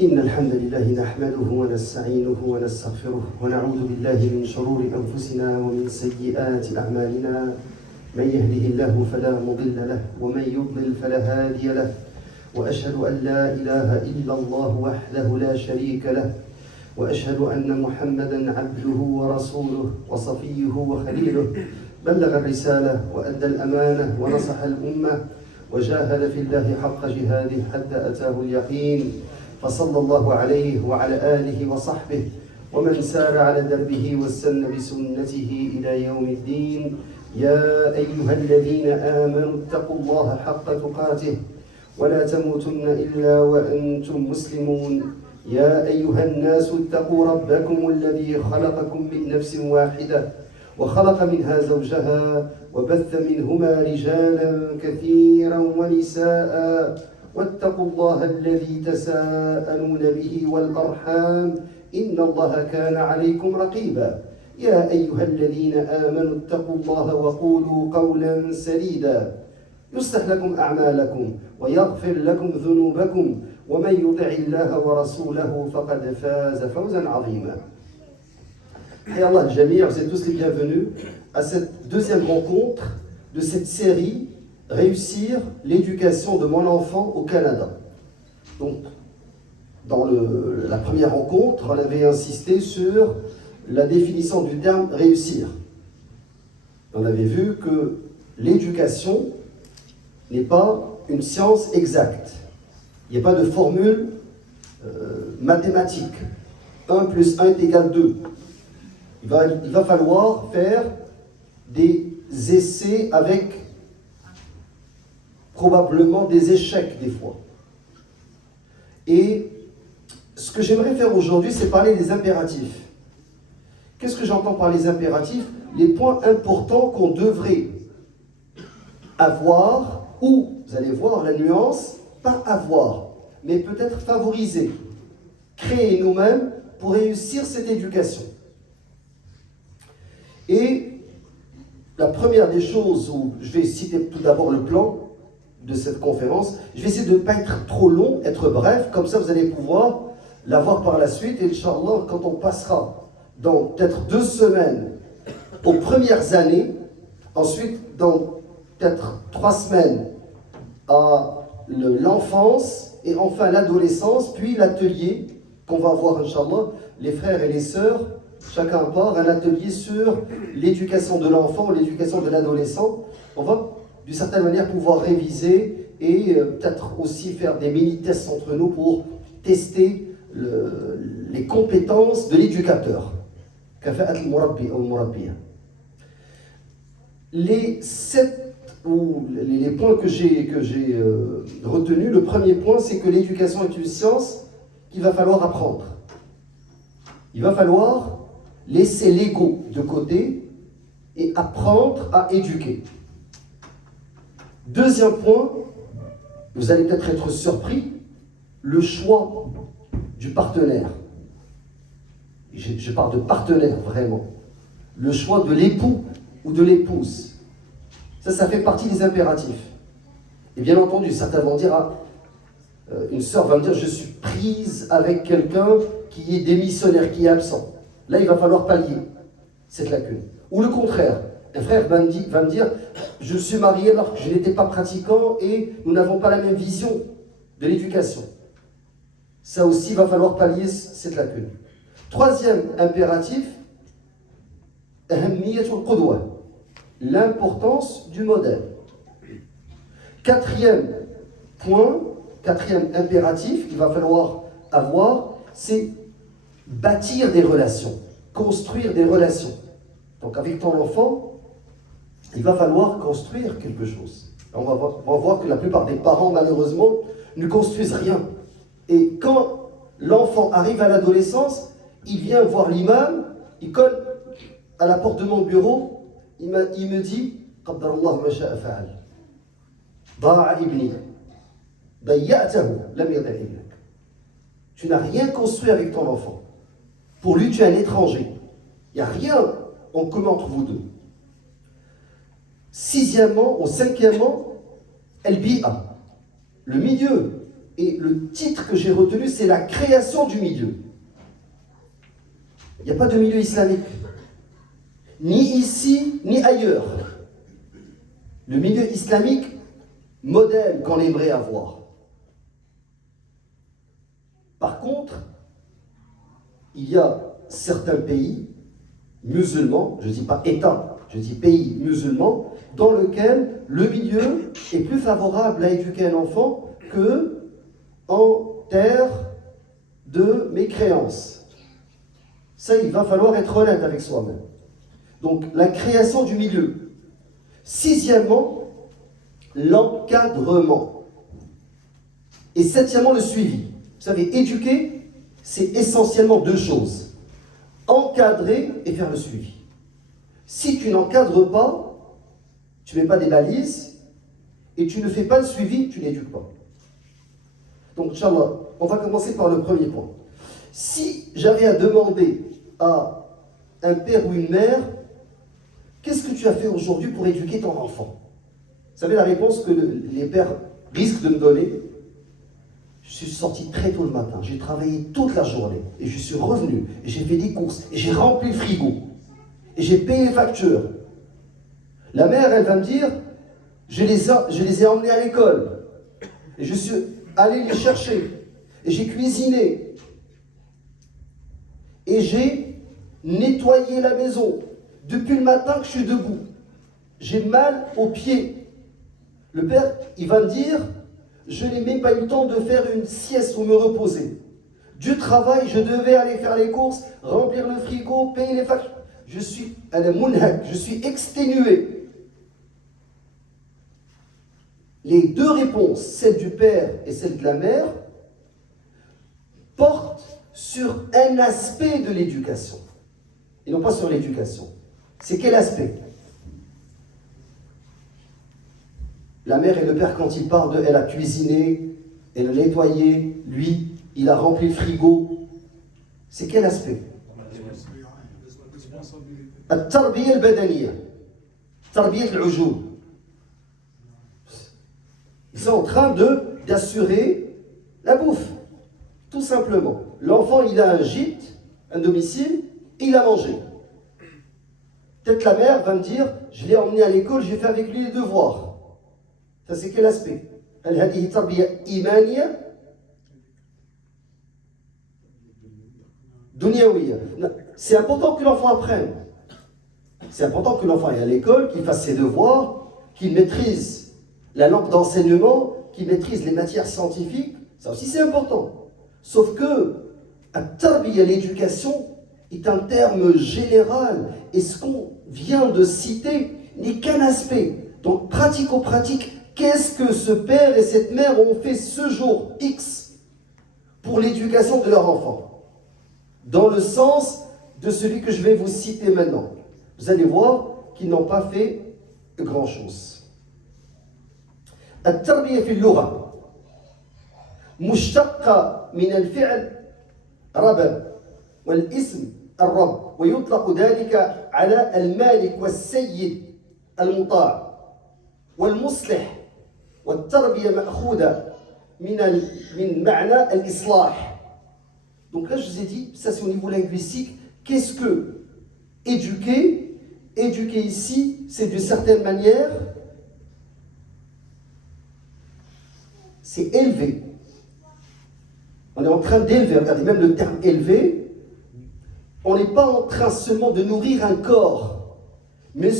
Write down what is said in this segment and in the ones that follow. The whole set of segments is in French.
إن الحمد لله نحمده ونستعينه ونستغفره ونعوذ بالله من شرور أنفسنا ومن سيئات أعمالنا. من يهده الله فلا مضل له ومن يضلل فلا هادي له، وأشهد أن لا إله إلا الله وحده لا شريك له، وأشهد أن محمدا عبده ورسوله وصفيه وخليله، بلغ الرسالة وأدى الأمانة ونصح الأمة وجاهد في الله حق جهاده حتى أتاه اليقين، فصلى الله عليه وعلى آله وصحبه ومن سار على دربه واستنى بسنته إلى يوم الدين. يا أيها الذين آمنوا اتقوا الله حق تقاته ولا تموتن إلا وأنتم مسلمون. يا أيها الناس اتقوا ربكم الذي خلقكم من نفس واحدة وخلق منها زوجها وبث منهما رجالا كثيرا ونساء، واتقوا الله الذي تساءلون به والأرحام إن الله كان عليكم رقيبا. يا أيها الذين آمنوا اتقوا الله وقولوا قولا سديدا يصلح لكم أعمالكم ويغفر لكم ذنوبكم، ومن يطع الله ورسوله فقد فاز فوزا عظيما. Et Allah Jamir, vous êtes tous les bienvenus à cette deuxième rencontre de cette série Réussir l'éducation de mon enfant au Canada. Donc, dans la première rencontre, on avait insisté sur la définition du terme réussir. On avait vu que l'éducation n'est pas une science exacte. Il n'y a pas de formule mathématique. 1 plus 1 est égal 2. Il va falloir faire des essais avec probablement des échecs des fois. Et ce que j'aimerais faire aujourd'hui, c'est parler des impératifs. Qu'est-ce que j'entends par les impératifs? Les points importants qu'on devrait avoir, ou, vous allez voir la nuance, pas avoir, mais peut-être favoriser, créer nous-mêmes pour réussir cette éducation. Et la première des choses où je vais citer tout d'abord le plan de cette conférence, je vais essayer de ne pas être trop long, être bref, comme ça vous allez pouvoir la voir par la suite. Et Inch'Allah, quand on passera dans peut-être 2 semaines aux premières années, ensuite dans peut-être 3 semaines à l'enfance et enfin l'adolescence, puis l'atelier qu'on va voir Inch'Allah, les frères et les sœurs, chacun part, un atelier sur l'éducation de l'enfant, l'éducation de l'adolescent. On va d'une certaine manière pouvoir réviser et peut-être aussi faire des mini-tests entre nous pour tester les compétences de l'éducateur. Les 7 ou les points que j'ai retenus, le premier point, c'est que l'éducation est une science qu'il va falloir apprendre. Il va falloir laisser l'ego de côté et apprendre à éduquer. Deuxième point, vous allez peut-être être surpris, le choix du partenaire. Je parle de partenaire, vraiment. Le choix de l'époux ou de l'épouse. Ça fait partie des impératifs. Et bien entendu, certains vont dire, une sœur va me dire, je suis prise avec quelqu'un qui est démissionnaire, qui est absent. Là, il va falloir pallier cette lacune. Ou le contraire, un frère va me dire, je suis marié alors que je n'étais pas pratiquant et nous n'avons pas la même vision de l'éducation. Ça aussi, il va falloir pallier cette lacune. Troisième impératif, l'importance du modèle. Quatrième point, quatrième impératif qu'il va falloir avoir, c'est bâtir des relations, construire des relations. Donc avec ton enfant, il va falloir construire quelque chose. On va voir que la plupart des parents, malheureusement, ne construisent rien. Et quand l'enfant arrive à l'adolescence, il vient voir l'imam, il colle à la porte de mon bureau, il me dit « Qaddarallah ma sha'a fa'al. Da'a ibni. Dayya'tahu lam yada' ibnak. » Tu n'as rien construit avec ton enfant. Pour lui, tu es un étranger. Il n'y a rien en commun entre vous deux. Sixièmement, ou cinquièmement, el-bi'a, le milieu et le titre que j'ai retenu, c'est la création du milieu. Il n'y a pas de milieu islamique, ni ici, ni ailleurs. Le milieu islamique, modèle qu'on aimerait avoir. Par contre, il y a certains pays musulmans, je ne dis pas État, je dis pays musulmans, dans lesquels le milieu est plus favorable à éduquer un enfant que en terre de mécréance. Ça, il va falloir être honnête avec soi-même. Donc, la création du milieu. Sixièmement, l'encadrement. Et septièmement, le suivi. Vous savez, éduquer, c'est essentiellement deux choses. Encadrer et faire le suivi. Si tu n'encadres pas, tu ne mets pas des balises, et tu ne fais pas le suivi, tu n'éduques pas. Donc, Inch'Allah, on va commencer par le premier point. Si j'avais à demander à un père ou une mère, qu'est-ce que tu as fait aujourd'hui pour éduquer ton enfant? Vous savez la réponse que les pères risquent de me donner? Je suis sorti très tôt le matin, j'ai travaillé toute la journée, et je suis revenu, et j'ai fait des courses, et j'ai rempli le frigo, et j'ai payé les factures. La mère, elle va me dire, je les ai emmenés à l'école, et je suis allé les chercher, et j'ai cuisiné, et j'ai nettoyé la maison. Depuis le matin que je suis debout, j'ai mal aux pieds. Le père, il va me dire, je n'ai même pas eu le temps de faire une sieste ou me reposer. Du travail, je devais aller faire les courses, remplir le frigo, payer les factures. Je suis exténué. Les deux réponses, celle du père et celle de la mère, portent sur un aspect de l'éducation, et non pas sur l'éducation. C'est quel aspect? La mère et le père, quand ils parlent de elle a cuisiné, elle a nettoyé, lui, il a rempli le frigo. C'est quel aspect? التربية البدنية تربية العجول. Ils sont en train d'assurer la bouffe, tout simplement. L'enfant, il a un gîte, un domicile, et il a mangé. Peut-être la mère va me dire, je l'ai emmené à l'école, j'ai fait avec lui les devoirs. Ça, c'est quel aspect? C'est important que l'enfant apprenne. C'est important que l'enfant aille à l'école, qu'il fasse ses devoirs, qu'il maîtrise la langue d'enseignement, qu'il maîtrise les matières scientifiques. Ça aussi, c'est important. Sauf que l'éducation est un terme général. Et ce qu'on vient de citer n'est qu'un aspect. Donc, pratico-pratique, qu'est-ce que ce père et cette mère ont fait ce jour X pour l'éducation de leur enfant? Dans le sens de celui que je vais vous citer maintenant. Vous allez voir qu'ils n'ont pas fait grand-chose. التربية في اللغة مشتقة من الفعل ربب والاسم الرب ويطلق ذلك على المالك والسيد المطاع والمصلح والتربية مأخوذة من معنى الإصلاح. Donc là je vous ai dit, ça c'est au niveau linguistique, qu'est-ce que éduquer? Éduquer ici, c'est d'une certaine manière, c'est élever. On est en train d'élever, regardez, même le terme élever, on n'est pas en train seulement de nourrir un corps, mais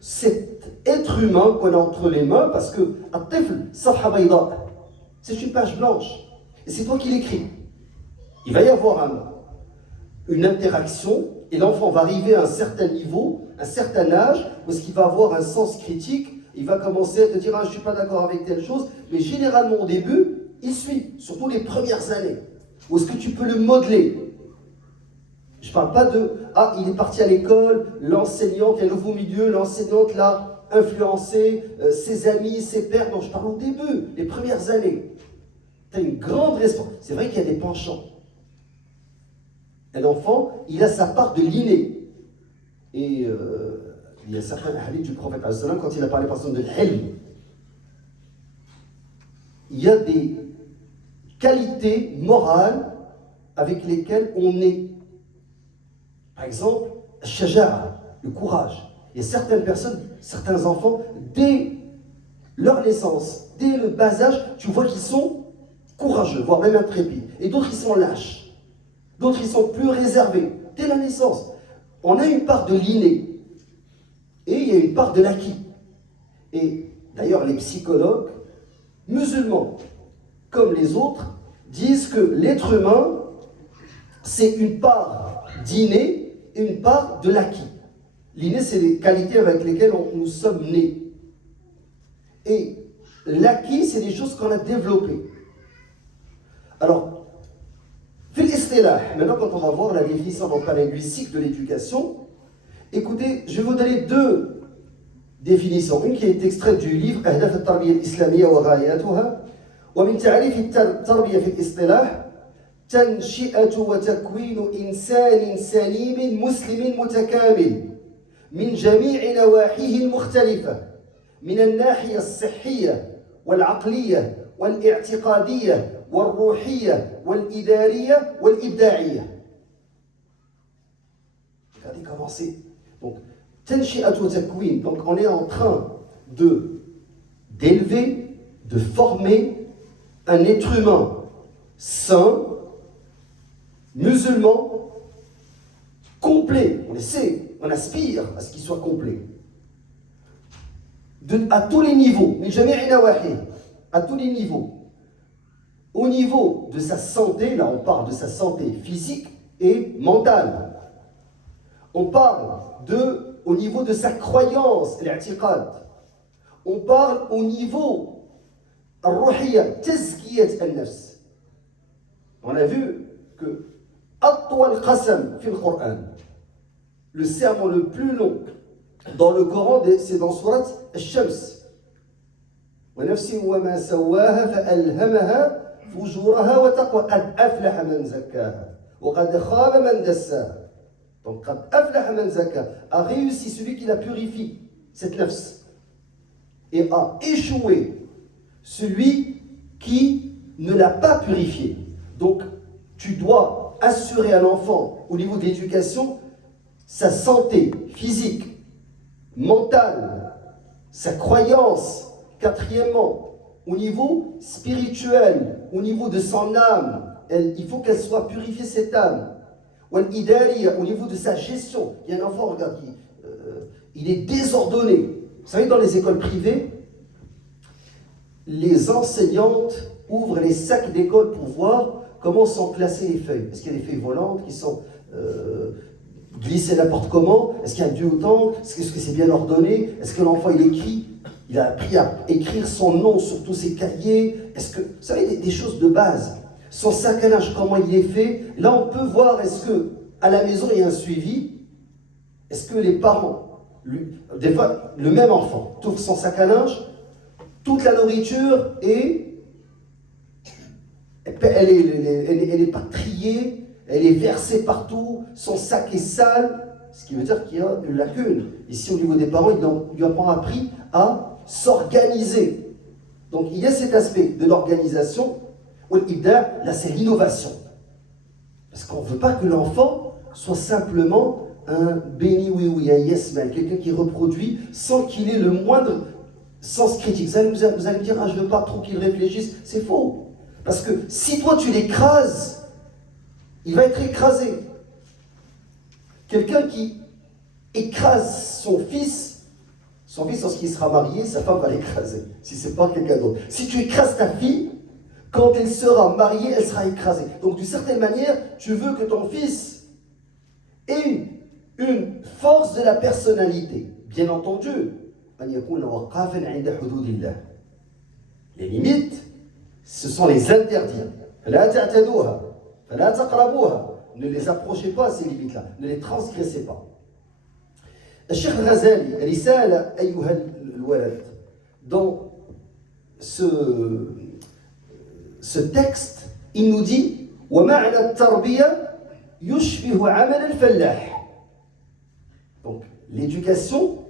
cet être humain qu'on a entre les mains, parce que c'est une page blanche, et c'est toi qui l'écris. Il va y avoir une interaction, et l'enfant va arriver à un certain niveau, un certain âge, où est-ce qu'il va avoir un sens critique, il va commencer à te dire, je ne suis pas d'accord avec telle chose, mais généralement au début, il suit, surtout les premières années, où est-ce que tu peux le modeler. Je ne parle pas de, il est parti à l'école, l'enseignante, il y a un nouveau milieu, l'enseignante l'a influencé, ses amis, ses pères, non, je parle au début, les premières années. Tu as une grande responsabilité. C'est vrai qu'il y a des penchants. Un enfant, il a sa part de l'inné. Et il y a certains hadiths du prophète, quand il a parlé par exemple de l'ilm, il y a des qualités morales avec lesquelles on est. Par exemple, shaja'a, le courage. Il y a certaines personnes, certains enfants, dès leur naissance, dès le bas âge, tu vois qu'ils sont courageux, voire même intrépides. Et d'autres, ils sont lâches. D'autres, ils sont plus réservés. Dès la naissance, on a une part de l'inné et il y a une part de l'acquis. Et d'ailleurs, les psychologues musulmans, comme les autres, disent que l'être humain, c'est une part d'inné et une part de l'acquis. L'inné, c'est les qualités avec lesquelles nous sommes nés. Et l'acquis, c'est des choses qu'on a développées. Alors, fil istilah, maintenant quand on va voir la définition donc, linguistique de l'éducation, écoutez, je vais vous donner deux définitions. Une qui est extraite du livre أهداف التربية الإسلامية وغاياتها ومن تعريف التربية في الاصطلاح تنشئة وتكوين إنسان سليم مسلم متكامل من جميع نواحيه المختلفة من الناحية الصحية والعقلية والاعتقادية والروحية والإدارية والإبداعية. Regardez comment c'est. Donc, تنشئة وتكوين. Donc, on est en train d'élever, de former un être humain sain, musulman, complet. On essaie, on aspire à ce qu'il soit complet. À tous les niveaux, à tous les niveaux. Au niveau de sa santé, là on parle de sa santé physique et mentale. On parle au niveau de sa croyance, l'i'tiqad. On parle au niveau al-ruhiyya, tazkiyat al-nafs. On a vu que atwal qasam fi al-Qur'an, le sermon le plus long dans le Coran, c'est dans Surat al-Shams. Wa nafsin wa ma sawaha fa alhamaha fujuraha wa taqwa qad aflaha man zakkaha wa qad khaba man dassaha. Donc qad aflaha man zakkaha, a réussi celui qui la purifie, cette nafs, et a échoué celui qui ne l'a pas purifié. Donc tu dois assurer à l'enfant au niveau de l'éducation sa santé physique, mentale, sa croyance. Quatrièmement, au niveau spirituel, au niveau de son âme, il faut qu'elle soit purifiée, cette âme. Au niveau de sa gestion. Il y a un enfant, regarde, il est désordonné. Vous savez, dans les écoles privées, les enseignantes ouvrent les sacs d'école pour voir comment sont classées les feuilles. Est-ce qu'il y a des feuilles volantes qui sont glissées n'importe comment? Est-ce qu'il y a du temps? Est-ce que c'est bien ordonné? Est-ce que l'enfant il écrit? Il a appris à écrire son nom sur tous ses cahiers. Est-ce que, vous savez, des choses de base. Son sac à linge, comment il est fait? Là, on peut voir, est-ce que à la maison, il y a un suivi? Est-ce que les parents, des fois, le même enfant, ouvre son sac à linge, toute la nourriture et elle n'est pas triée, elle est versée partout, son sac est sale, ce qui veut dire qu'il y a une lacune. Ici, au niveau des parents, ils lui ont pas appris à s'organiser. Donc, il y a cet aspect de l'organisation. Là, c'est l'innovation. Parce qu'on ne veut pas que l'enfant soit simplement un béni oui, un yes man, quelqu'un qui reproduit sans qu'il ait le moindre sens critique. Vous allez me dire, je ne veux pas trop qu'il réfléchisse. C'est faux. Parce que si toi tu l'écrases, il va être écrasé. Quelqu'un qui écrase son fils, lorsqu'il sera marié, sa femme va l'écraser, si ce n'est pas quelqu'un d'autre. Si tu écrases ta fille, quand elle sera mariée, elle sera écrasée. Donc d'une certaine manière, tu veux que ton fils ait une force de la personnalité. Bien entendu, les limites, ce sont les interdits. Ne les approchez pas à ces limites-là, ne les transgressez pas. Cheikh Ghazali, Risala Ayyuha al-Walad, dans ce texte, il nous dit وَمَعْنَى التَّرْبِيَةِ يُشْبِهُ عَمَلَ الْفَلَّاحِ. Donc, l'éducation,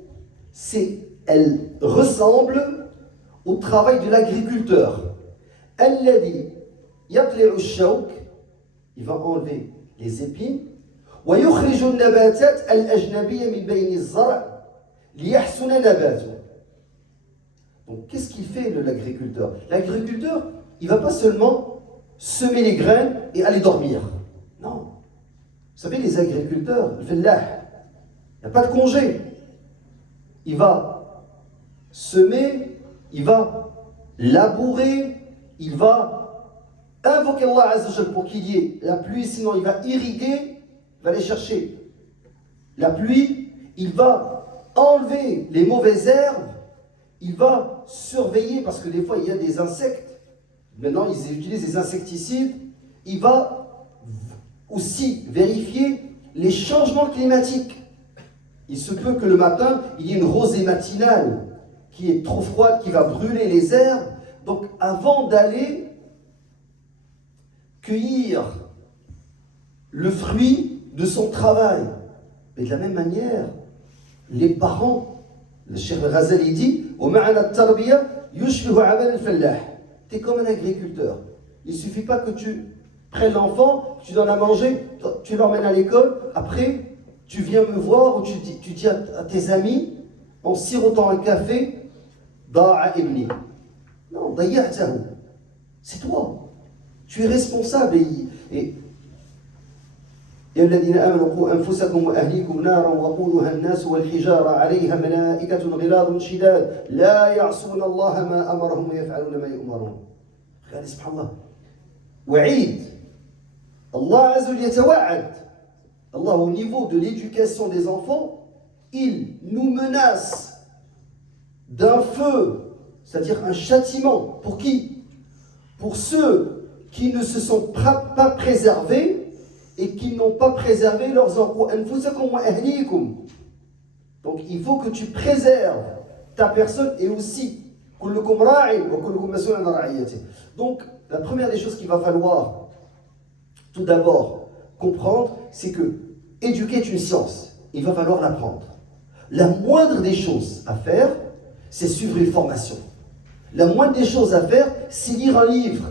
elle ressemble au travail de l'agriculteur. الَّذِي يقلع الشوك, il va enlever les épines, ويخرج النباتات الأجنبية من بين الزرع ليحسن نباته. Donc qu'est-ce qu'il fait l'agriculteur? L'agriculteur, il ne va pas seulement semer les graines et aller dormir. Non. Vous savez, les agriculteurs, le fellah, il n'y a pas de congé. Il va semer, il va labourer, il va invoquer Allah Azza wa Jal pour qu'il y ait la pluie, sinon il va irriguer, il va aller chercher la pluie, il va enlever les mauvaises herbes, il va surveiller, parce que des fois il y a des insectes, maintenant ils utilisent des insecticides, il va aussi vérifier les changements climatiques. Il se peut que le matin, il y ait une rosée matinale qui est trop froide, qui va brûler les herbes. Donc avant d'aller cueillir le fruit de son travail, mais de la même manière, les parents, le Cheikh Ghazali dit, t'es comme un agriculteur. Il ne suffit pas que tu prennes l'enfant, tu donnes à manger, tu l'emmènes à l'école, après tu viens me voir ou tu dis à tes amis, en sirotant un café, Da'a ibni. Non, dayya'tahu. C'est toi. Tu es responsable. Et يا الذين آمنوا قوا أنفسكم وأهليكم نارا وقودها الناس والحجارة عليها ملائكة غلاظ شداد لا يعصون الله ما أمرهم ويفعلون ما يؤمرون. Regardez, subhanallah. وعيد. Allah Azza wa Jalla يتوعد. Allah, au niveau de l'éducation des enfants, il nous menace d'un feu, c'est-à-dire un châtiment. Pour qui? Pour ceux qui ne se sont pas préservés et qui n'ont pas préservé leurs enfants. Donc il faut que tu préserves ta personne et aussi. Donc la première des choses qu'il va falloir tout d'abord comprendre, c'est que éduquer est une science. Il va falloir l'apprendre. La moindre des choses à faire, c'est suivre une formation. La moindre des choses à faire, c'est lire un livre.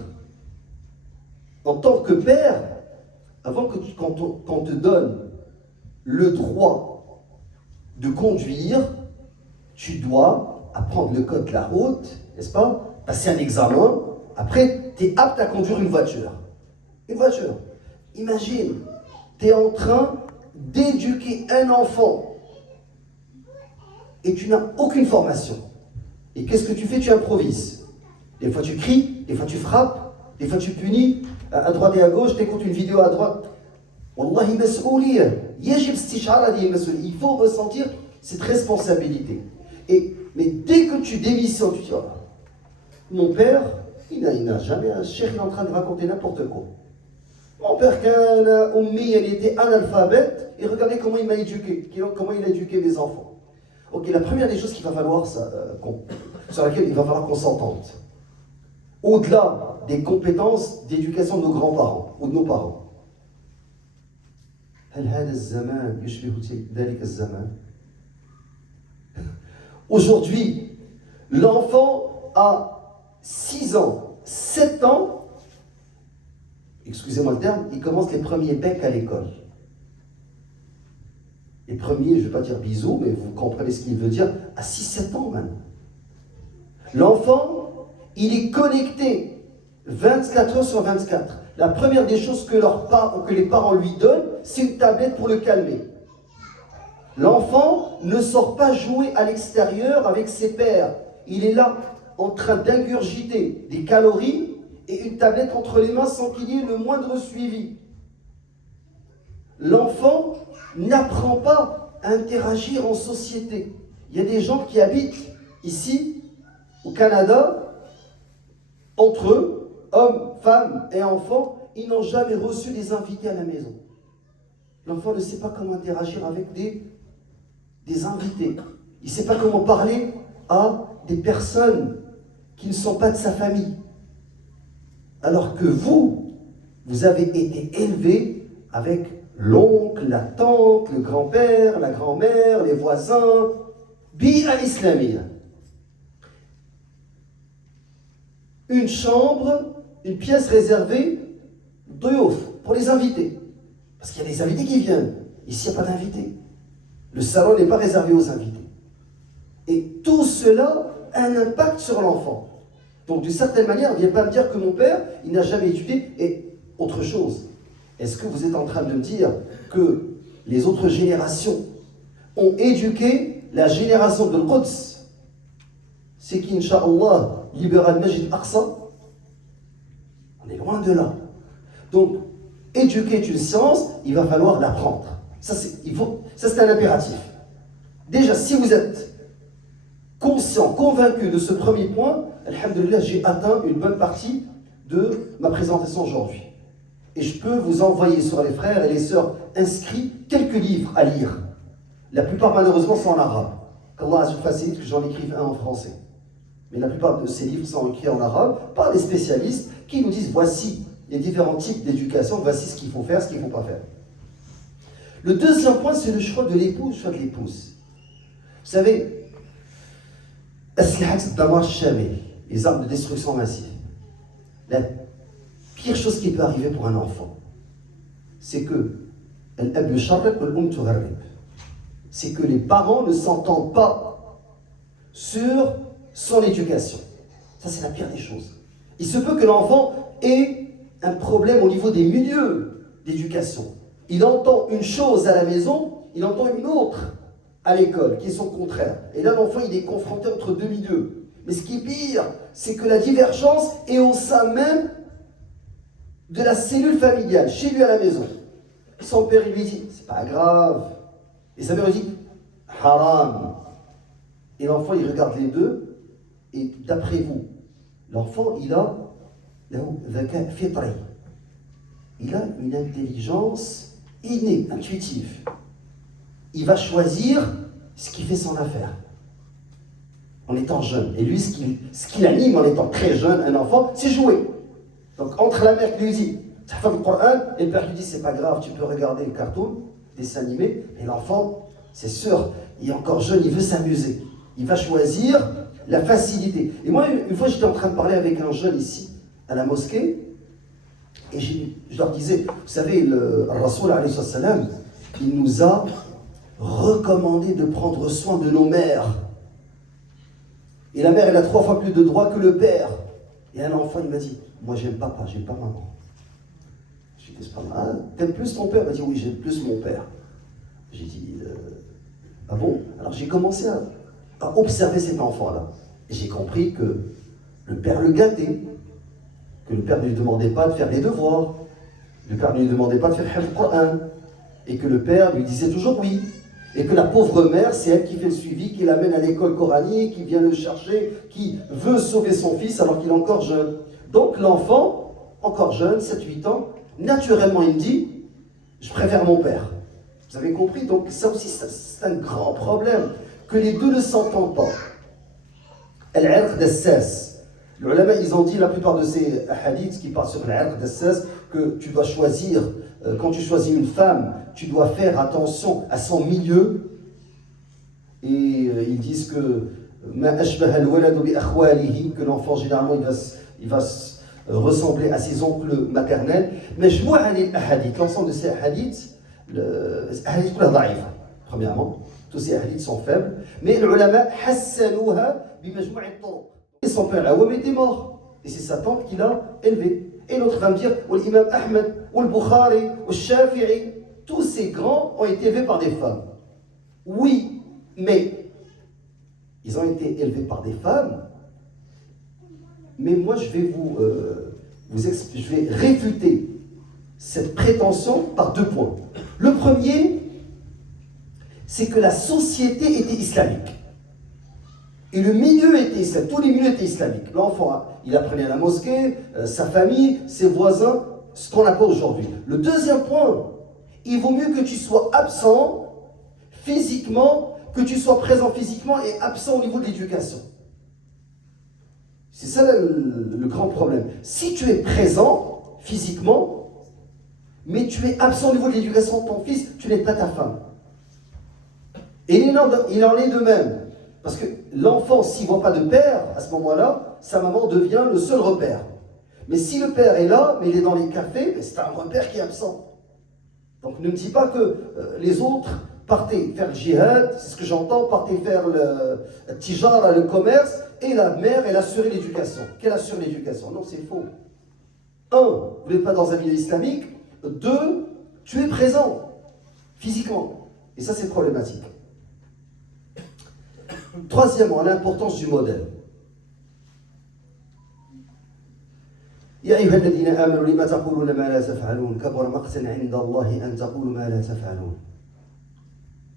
En tant que père, avant que qu'on te donne le droit de conduire, tu dois apprendre le code de la route, n'est-ce pas? Passer un examen. Après, tu es apte à conduire une voiture. Une voiture. Imagine, tu es en train d'éduquer un enfant et tu n'as aucune formation. Et qu'est-ce que tu fais? Tu improvises. Des fois tu cries, des fois tu frappes, des fois tu punis, à droite et à gauche, tu écoutes une vidéo à droite. Wallahi mas'ouliyah. Yajib istish'ar hadihi mas'ouliyah. Il faut ressentir cette responsabilité. Mais dès que tu démissionnes, tu dis, oh, mon père, il n'a jamais, un cheikh, il est en train de raconter n'importe quoi. Mon père, quand il était analphabète, et regardez comment il m'a éduqué, comment il a éduqué mes enfants. Ok, la première des choses qu'il va falloir, sur laquelle il va falloir qu'on s'entende, au-delà des compétences d'éducation de nos grands-parents ou de nos parents. Aujourd'hui, l'enfant a 6 ans, 7 ans, excusez-moi le terme, il commence les premiers becs à l'école. Les premiers, je ne vais pas dire bisous, mais vous comprenez ce qu'il veut dire, à 6-7 ans même. L'enfant, il est connecté 24 heures sur 24. La première des choses que les parents lui donnent, c'est une tablette pour le calmer. L'enfant ne sort pas jouer à l'extérieur avec ses pairs. Il est là, en train d'ingurgiter des calories et une tablette entre les mains sans qu'il y ait le moindre suivi. L'enfant n'apprend pas à interagir en société. Il y a des gens qui habitent ici, au Canada, entre eux, hommes, femmes et enfants, ils n'ont jamais reçu des invités à la maison. L'enfant ne sait pas comment interagir avec des invités. Il ne sait pas comment parler à des personnes qui ne sont pas de sa famille. Alors que vous avez été élevés avec l'oncle, la tante, le grand-père, la grand-mère, les voisins. Bi'a islamiyya. Une chambre une pièce réservée pour les invités. Parce qu'il y a des invités qui viennent. Ici, il n'y a pas d'invités. Le salon n'est pas réservé aux invités. Et tout cela a un impact sur l'enfant. Donc, d'une certaine manière, on ne vient pas me dire que mon père, il n'a jamais étudié. Et autre chose, est-ce que vous êtes en train de me dire que les autres générations ont éduqué la génération de l'Quds? C'est qui, Inch'Allah, libéra le Masjid Aqsa? On est loin de là. Donc, éduquer une science, il va falloir l'apprendre. Ça, c'est un impératif. Déjà, si vous êtes conscient, convaincu de ce premier point, alhamdoulilah, j'ai atteint une bonne partie de ma présentation aujourd'hui. Et je peux vous envoyer sur les frères et les sœurs inscrits quelques livres à lire. La plupart, malheureusement, sont en arabe. Qu'Allah a facilite que j'en écrive un en français. Mais la plupart de ces livres sont écrits en arabe par des spécialistes qui nous disent voici les différents types d'éducation, voici ce qu'il faut faire, ce qu'il ne faut pas faire. Le deuxième point, c'est le choix de l'époux, le choix de l'épouse. Vous savez, les armes de destruction massive, la pire chose qui peut arriver pour un enfant, c'est que c'est que les parents ne s'entendent pas sur son éducation. Ça, c'est la pire des choses. Il se peut que l'enfant ait un problème au niveau des milieux d'éducation. Il entend une chose à la maison, il entend une autre à l'école, qui est son contraire. Et là, l'enfant, il est confronté entre deux milieux. Mais ce qui est pire, c'est que la divergence est au sein même de la cellule familiale, chez lui à la maison. Son père, il lui dit, c'est pas grave. Et sa mère lui dit, haram. Et l'enfant, il regarde les deux, et d'après vous, l'enfant, il a une intelligence innée, intuitive. Il va choisir ce qui fait son affaire en étant jeune. Et lui, ce qui l'anime en étant très jeune, un enfant, c'est jouer. Donc entre la mère qui lui dit « T'as fait le Coran » et le père qui lui dit « C'est pas grave, tu peux regarder le cartoon, dessin animé ». Et l'enfant, c'est sûr, il est encore jeune, il veut s'amuser. Il va choisir la facilité. Et moi, une fois, j'étais en train de parler avec un jeune ici, à la mosquée, et je leur disais, vous savez, le Rasoul, il nous a recommandé de prendre soin de nos mères. Et la mère, elle a 3 fois plus de droits que le père. Et un enfant, il m'a dit, moi, j'aime papa, j'aime pas maman. Je lui ai dit, c'est pas mal. T'aimes plus ton père? Il m'a dit, oui, j'aime plus mon père. J'ai dit, ah bon? Alors j'ai commencé à observer cet enfant-là. Et j'ai compris que le père le gâtait, que le père ne lui demandait pas de faire les devoirs, le père ne lui demandait pas de faire le Coran, et que le père lui disait toujours oui, et que la pauvre mère, c'est elle qui fait le suivi, qui l'amène à l'école coranique, qui vient le chercher, qui veut sauver son fils alors qu'il est encore jeune. Donc l'enfant, encore jeune, 7-8 ans, naturellement il me dit, je préfère mon père. Vous avez compris? Donc ça aussi, c'est un grand problème, que les deux ne s'entendent pas. Al-'irq d'assas. Les ulama, ils ont dit, la plupart de ces hadiths qui parlent sur l''irq d'assas, que tu dois choisir, quand tu choisis une femme, tu dois faire attention à son milieu. Et ils disent que que l'enfant généralement il va ressembler à ses oncles maternels. Mais je vois l'ensemble de ces hadiths, premièrement, tous ces hadiths sont faibles, mais les ulama hassanouha bimajmou' al-turuq. Et son père Awam était mort, et c'est sa tante qui l'a élevé. Et l'autre va me dire, ou l'imam Ahmed, ou le Bukhari, ou le Shafi'i, tous ces grands ont été élevés par des femmes. Oui, mais ils ont été élevés par des femmes. Mais moi, je vais je vais réfuter cette prétention par 2 points. Le premier, c'est que la société était islamique. Et le milieu était islamique, tous les milieux étaient islamiques. L'enfant, il apprenait à la mosquée, sa famille, ses voisins, ce qu'on n'a pas aujourd'hui. Le deuxième point, il vaut mieux que tu sois absent physiquement, que tu sois présent physiquement et absent au niveau de l'éducation. C'est ça le grand problème. Si tu es présent physiquement, mais tu es absent au niveau de l'éducation de ton fils, tu n'es pas ta femme. Et il en est de même. Parce que l'enfant, s'il ne voit pas de père, à ce moment-là, sa maman devient le seul repère. Mais si le père est là, mais il est dans les cafés, c'est un repère qui est absent. Donc ne me dis pas que les autres partaient faire le djihad, c'est ce que j'entends, partaient faire le tijara, le commerce, et la mère, elle assurait l'éducation. Qu'elle assure l'éducation? Non, c'est faux. Un, vous n'êtes pas dans un milieu islamique. Deux, tu es présent, physiquement. Et ça, c'est problématique. Troisièmement, l'importance du modèle. يا أيها الذين آمنوا لما تقولون ما لا تفعلون كبر مقتا عند الله أن تقولوا ما لا تفعلون.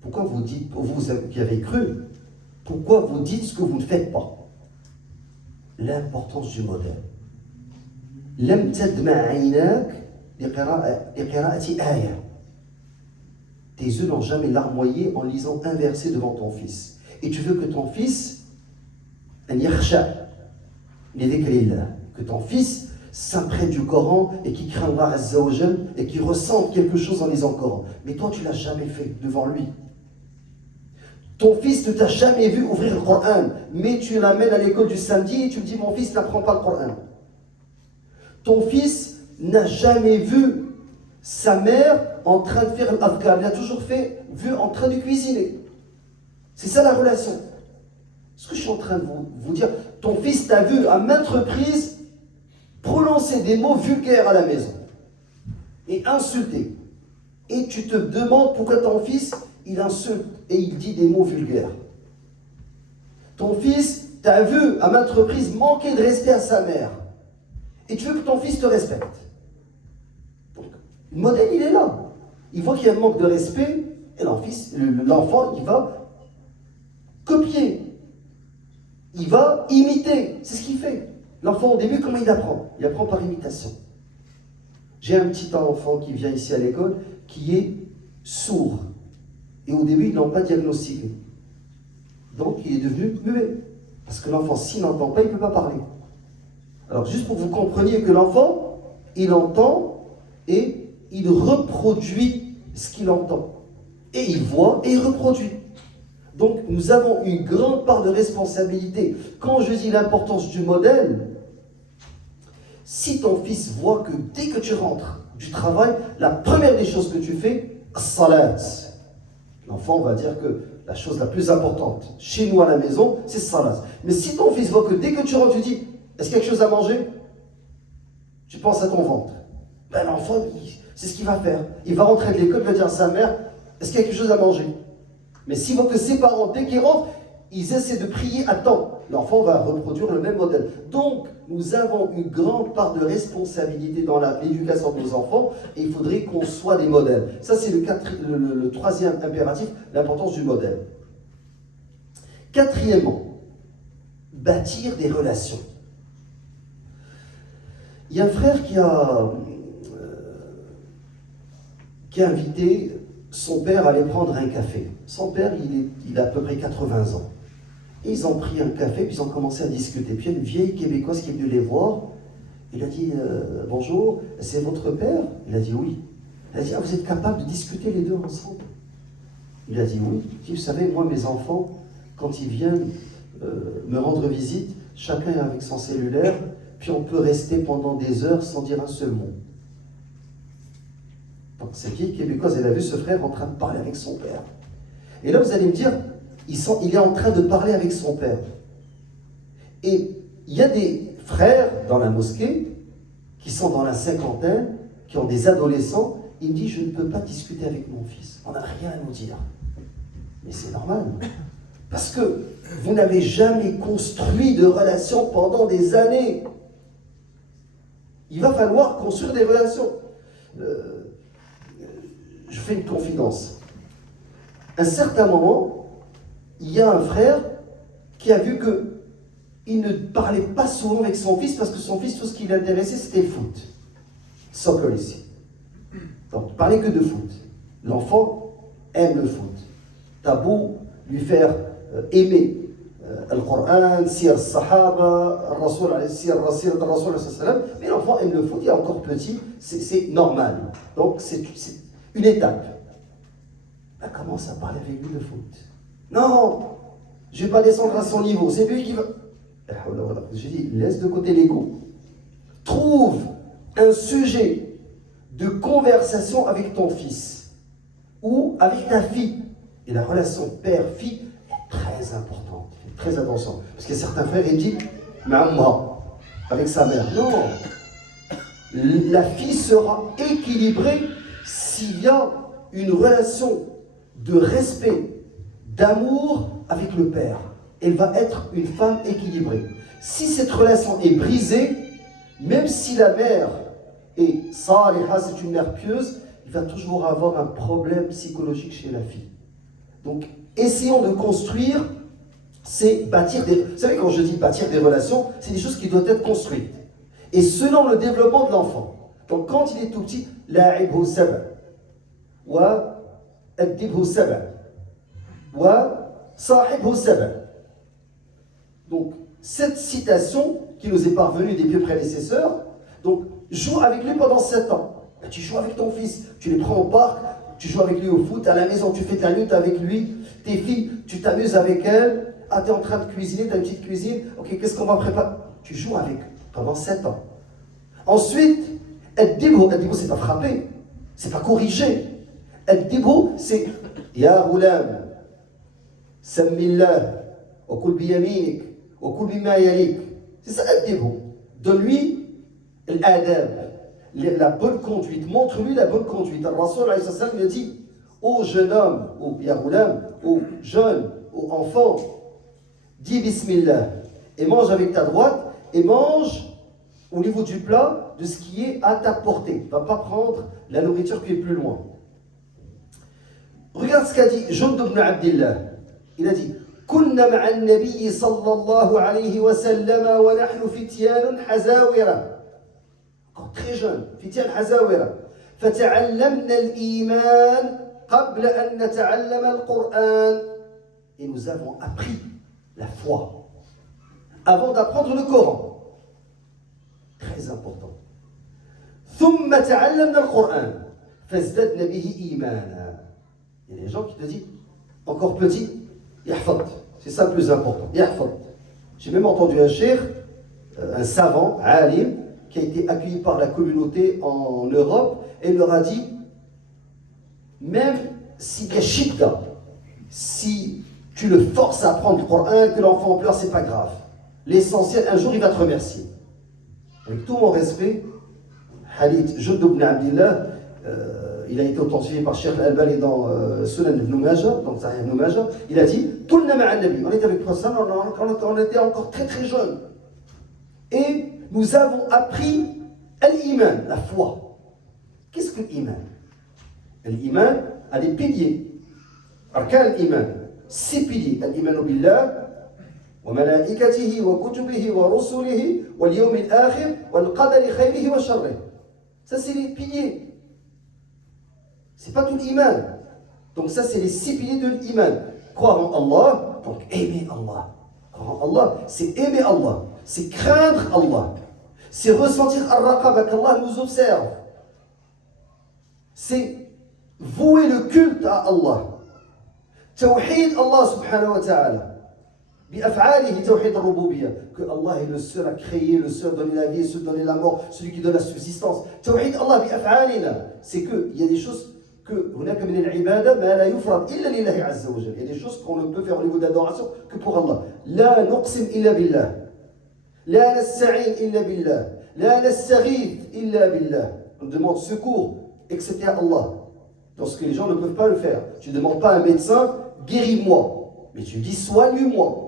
Pourquoi vous dites, vous qui avez cru, pourquoi vous dites ce que vous ne faites pas? L'importance du modèle. لم تدمع عيناك لقراءة آية. Tes yeux n'ont jamais larmoyé en lisant un verset devant ton fils. Et tu veux que ton fils, que ton fils s'imprègne du Coran et qui craint Allah Azza wa Jal et qui ressente quelque chose en lisant le Coran. Mais toi, tu ne l'as jamais fait devant lui. Ton fils ne t'a jamais vu ouvrir le Coran, mais tu l'amènes à l'école du samedi et tu me dis, mon fils n'apprend pas le Coran. Ton fils n'a jamais vu sa mère en train de faire l'adhkar, il a toujours vu en train de cuisiner. C'est ça la relation. Ce que je suis en train de vous dire, ton fils t'a vu à maintes reprises prononcer des mots vulgaires à la maison et insulter. Et tu te demandes pourquoi ton fils, il insulte et il dit des mots vulgaires. Ton fils t'a vu à maintes reprises manquer de respect à sa mère. Et tu veux que ton fils te respecte. Donc, le modèle, il est là. Il voit qu'il y a un manque de respect, et l'enfant, il va copier. Il va imiter. C'est ce qu'il fait. L'enfant, au début, comment il apprend? Il apprend par imitation. J'ai un petit enfant qui vient ici à l'école, qui est sourd. Et au début, ils ne l'ont pas diagnostiqué. Donc, il est devenu muet. Parce que l'enfant, s'il n'entend pas, il ne peut pas parler. Alors, juste pour que vous compreniez que l'enfant, il entend et il reproduit ce qu'il entend. Et il voit et il reproduit. Donc, nous avons une grande part de responsabilité. Quand je dis l'importance du modèle, si ton fils voit que dès que tu rentres du travail, la première des choses que tu fais, salat. L'enfant va dire que la chose la plus importante chez nous à la maison, c'est salat. Mais si ton fils voit que dès que tu rentres, tu dis, est-ce qu'il y a quelque chose à manger? Tu penses à ton ventre. Ben, l'enfant, c'est ce qu'il va faire. Il va rentrer de l'école, il va dire à sa mère, est-ce qu'il y a quelque chose à manger? Mais s'il voit que ses parents, dès qu'ils rentrent, ils essaient de prier à temps, l'enfant va reproduire le même modèle. Donc, nous avons une grande part de responsabilité dans l'éducation de nos enfants et il faudrait qu'on soit des modèles. Ça, c'est le troisième impératif, l'importance du modèle. Quatrièmement, bâtir des relations. Il y a un frère qui a invité son père à aller prendre un café. Son père, il a à peu près 80 ans. Et ils ont pris un café, puis ils ont commencé à discuter. Puis il y a une vieille Québécoise qui est venue les voir. Il a dit bonjour, c'est votre père? Il a dit oui. Elle a dit, vous êtes capable de discuter les deux ensemble? Il a dit oui. Il dit, vous savez, moi, mes enfants, quand ils viennent me rendre visite, chacun est avec son cellulaire, puis on peut rester pendant des heures sans dire un seul mot. Donc cette vieille Québécoise, elle a vu ce frère en train de parler avec son père. Et là, vous allez me dire, il est en train de parler avec son père. Et il y a des frères dans la mosquée qui sont dans la cinquantaine, qui ont des adolescents. Il me dit, je ne peux pas discuter avec mon fils. On n'a rien à nous dire. Mais c'est normal. Parce que vous n'avez jamais construit de relation pendant des années. Il va falloir construire des relations. Je fais une confidence. À un certain moment, il y a un frère qui a vu qu'il ne parlait pas souvent avec son fils parce que son fils, tout ce qui l'intéressait, c'était le foot. Soccer ici. Donc, il ne parlait que de foot. L'enfant aime le foot. T'as beau lui faire aimer le Coran, Sir Sahaba, Sir Rasul, mais l'enfant aime le foot, il est encore petit, c'est normal. Donc, c'est une étape. Ben, commence à parler avec lui de foot. Non, je ne vais pas descendre à son niveau, c'est lui qui va. J'ai dit, laisse de côté l'ego. trouve un sujet de conversation avec ton fils ou avec ta fille. Et la relation père-fille est très importante. Très attention. Parce qu'il y a certains frères qui disent Maman, avec sa mère. Non. La fille sera équilibrée s'il y a une relation de respect, d'amour avec le père. Elle va être une femme équilibrée. Si cette relation est brisée, même si la mère est saliha, c'est une mère pieuse, il va toujours avoir un problème psychologique chez la fille. Donc, essayons de construire, c'est bâtir des... Vous savez, quand je dis bâtir des relations, c'est des choses qui doivent être construites. Et selon le développement de l'enfant. Donc, quand il est tout petit, la'ibhu sab'a, wa addibhu sab'a, wa sahibhu sab'a. Donc, cette citation qui nous est parvenue des pieux prédécesseurs, donc, joue avec lui pendant 7 ans. Tu joues avec ton fils, tu les prends au parc, tu joues avec lui au foot, à la maison, tu fais ta lutte avec lui. Tes filles, tu t'amuses avec elles. Ah, tu es en train de cuisiner, tu as une petite cuisine. Ok, qu'est-ce qu'on va préparer? Tu joues avec pendant 7 ans. Ensuite, Ad-Dibhu, c'est pas frapper, c'est pas corriger. Ad-Dibhu, c'est Ya Ghulam, Sammillah, wa kul biyaminik, wa kul bima yalik. C'est ça Ad-Dibhu. Donne-lui l'adab, la bonne conduite. Montre-lui la bonne conduite. Al-Rasul il a dit ô jeune homme, ô Ya Ghulam, ô jeune, ô enfant, dis Bismillah et mange avec ta droite et mange au niveau du plat de ce qui est à ta portée. Ne va pas prendre la nourriture qui est plus loin. Regarde ce qu'a dit Jund ibn Abdillah. Il a dit كنا مع النبي صلى الله عليه وسلم ونحن فتيان حزاورة. Encore très jeune, فتيان حزاورة. فتعلمنا الإيمان قبل أن نتعلم القرآن. Et nous avons appris la foi avant d'apprendre le Coran. Très important. ثم تعلمنا القرآن فازددنا به إيمانا. Il y a des gens qui te disent encore petit, يحفظ. C'est ça le plus important. يحفظ. J'ai même entendu un cheikh, un savant, alim, qui a été accueilli par la communauté en Europe et leur a dit même s'il y a shidda, si tu le forces à apprendre le Coran, que l'enfant pleure, c'est pas grave. L'essentiel, un jour il va te remercier. Avec tout mon respect, Hadith Jund ibn Abdillah, il a été authentifié par Cheikh Al-Albani dans Sunan ibn Majah, donc Sahih ibn Majah, il a dit Kunna ma'a Nabi, on était avec le prophète, on était encore très très jeunes. Et nous avons appris Al-Iman, la foi. Qu'est-ce que l'Iman? L'Iman a des piliers. Arkan al-Iman, 6 piliers. Al-Iman billah, وملائكته وكتبه ورسله واليوم الآخر والقدر خيره وشره. Ça c'est les piliers. C'est pas tout l'iman. Donc ça c'est les 6 piliers de l'iman. Croire en Allah, donc aimer Allah. Croire en Allah, c'est aimer Allah, c'est craindre Allah, c'est ressentir al-raqaba qu'Allah nous observe. C'est vouer le culte à Allah. Tawhid Allah subhanahu wa ta'ala. بأفعاله توحيد الربوبية, que Allah est le seul à créer, le seul à donner la vie, le seul à donner la mort, celui qui donne la subsistance. توحيد Allah بأفعالنا, c'est que il y a des choses que هناك من العبادة ما لا يفرض إلا لله عز وجل. Il y a des choses qu'on ne peut faire au niveau d'adoration que pour Allah. لا نقسم إلا بالله, لا نستعين إلا بالله, لا نستغيث إلا بالله. On demande secours excepté à Allah. Dans ce que les gens ne peuvent pas le faire. Tu ne demandes pas à un médecin guéris-moi, mais tu dis soigne-moi.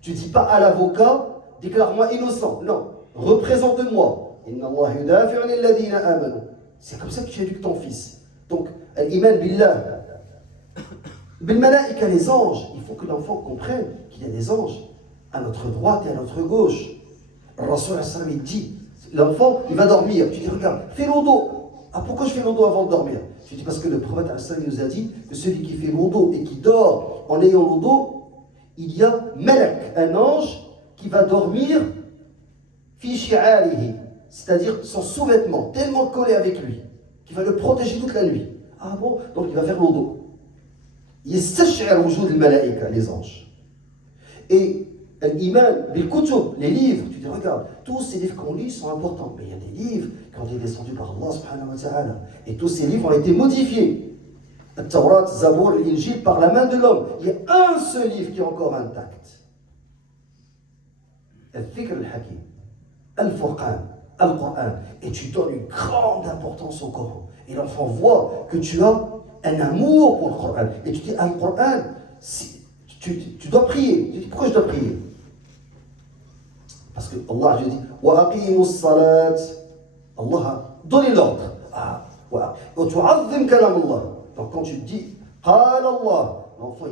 Tu ne dis pas à l'avocat, déclare-moi innocent. Non, représente-moi. C'est comme ça que tu éduques ton fils. Donc, l'iman billah. Bil malaika, les anges. Il faut que l'enfant comprenne qu'il y a des anges à notre droite et à notre gauche. Rasul il dit, l'enfant, il va dormir. Tu dis, regarde, fais l'odo. Ah, pourquoi je fais l'odo avant de dormir? Tu dis, parce que le prophète nous a dit que celui qui fait l'odo et qui dort en ayant l'odo, il y a Malak, un ange qui va dormir fi shi'arihi, c'est-à-dire son sous-vêtement, tellement collé avec lui, qui va le protéger toute la nuit. Ah bon? Donc il va faire l'odo. Yastash'ir wujud al-malaika, les anges. Et l'iman, bil kutub, les livres. Tu dis, regarde, tous ces livres qu'on lit sont importants. Mais il y a des livres qui ont été descendus par Allah subhanahu wa ta'ala. Et tous ces livres ont été modifiés. Le Taurat, Zabour, l'Injil, par la main de l'homme. Il y a un seul livre qui est encore intact. Al-Dhikr al-Hakim, Al-Furqan, Al-Qur'an. Et tu donnes une grande importance au Coran. Et l'enfant voit que tu as un amour pour le Coran. Et tu dis, Al-Qur'an, tu dois prier. Tu dis, pourquoi je dois prier? Parce que Allah dit, wa aqimus salat. Allah a donné l'ordre. Wa tu'azzim kalam Allah. Donc quand tu dis, qala Allah, l'enfant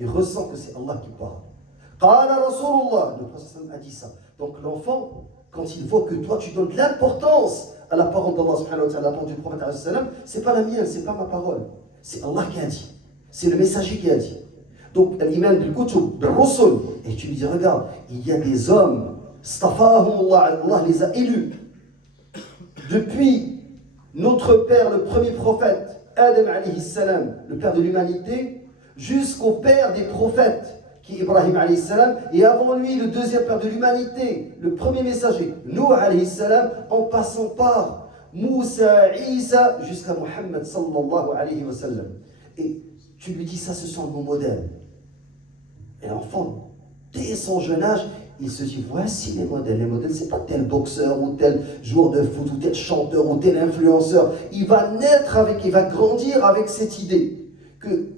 il ressent que c'est Allah qui parle. Qala Rasulullah, le prophète a dit ça. Donc l'enfant, quand il voit que toi tu donnes de l'importance à la parole d'Allah subhanahu wa ta'ala, la parole du prophète, c'est pas la mienne, c'est pas ma parole. C'est Allah qui a dit. C'est le messager qui a dit. Donc, l'iman bil kutub, bil rusul. Et tu lui dis, regarde, il y a des hommes, Allah les a élus. Depuis notre père, le premier prophète, Adam alayhi salam, le père de l'humanité, jusqu'au père des prophètes, qui est Ibrahim alayhi salam, et avant lui, le deuxième père de l'humanité, le premier messager, Nuh alayhi salam, en passant par Moussa, Isa, jusqu'à Muhammad sallallahu alayhi wa sallam. Et tu lui dis, ça, ce sont nos modèles. Et l'enfant, dès son jeune âge, il se dit, voici les modèles. Les modèles, c'est pas tel boxeur ou tel joueur de foot ou tel chanteur ou tel influenceur. Il va naître avec, il va grandir avec cette idée que,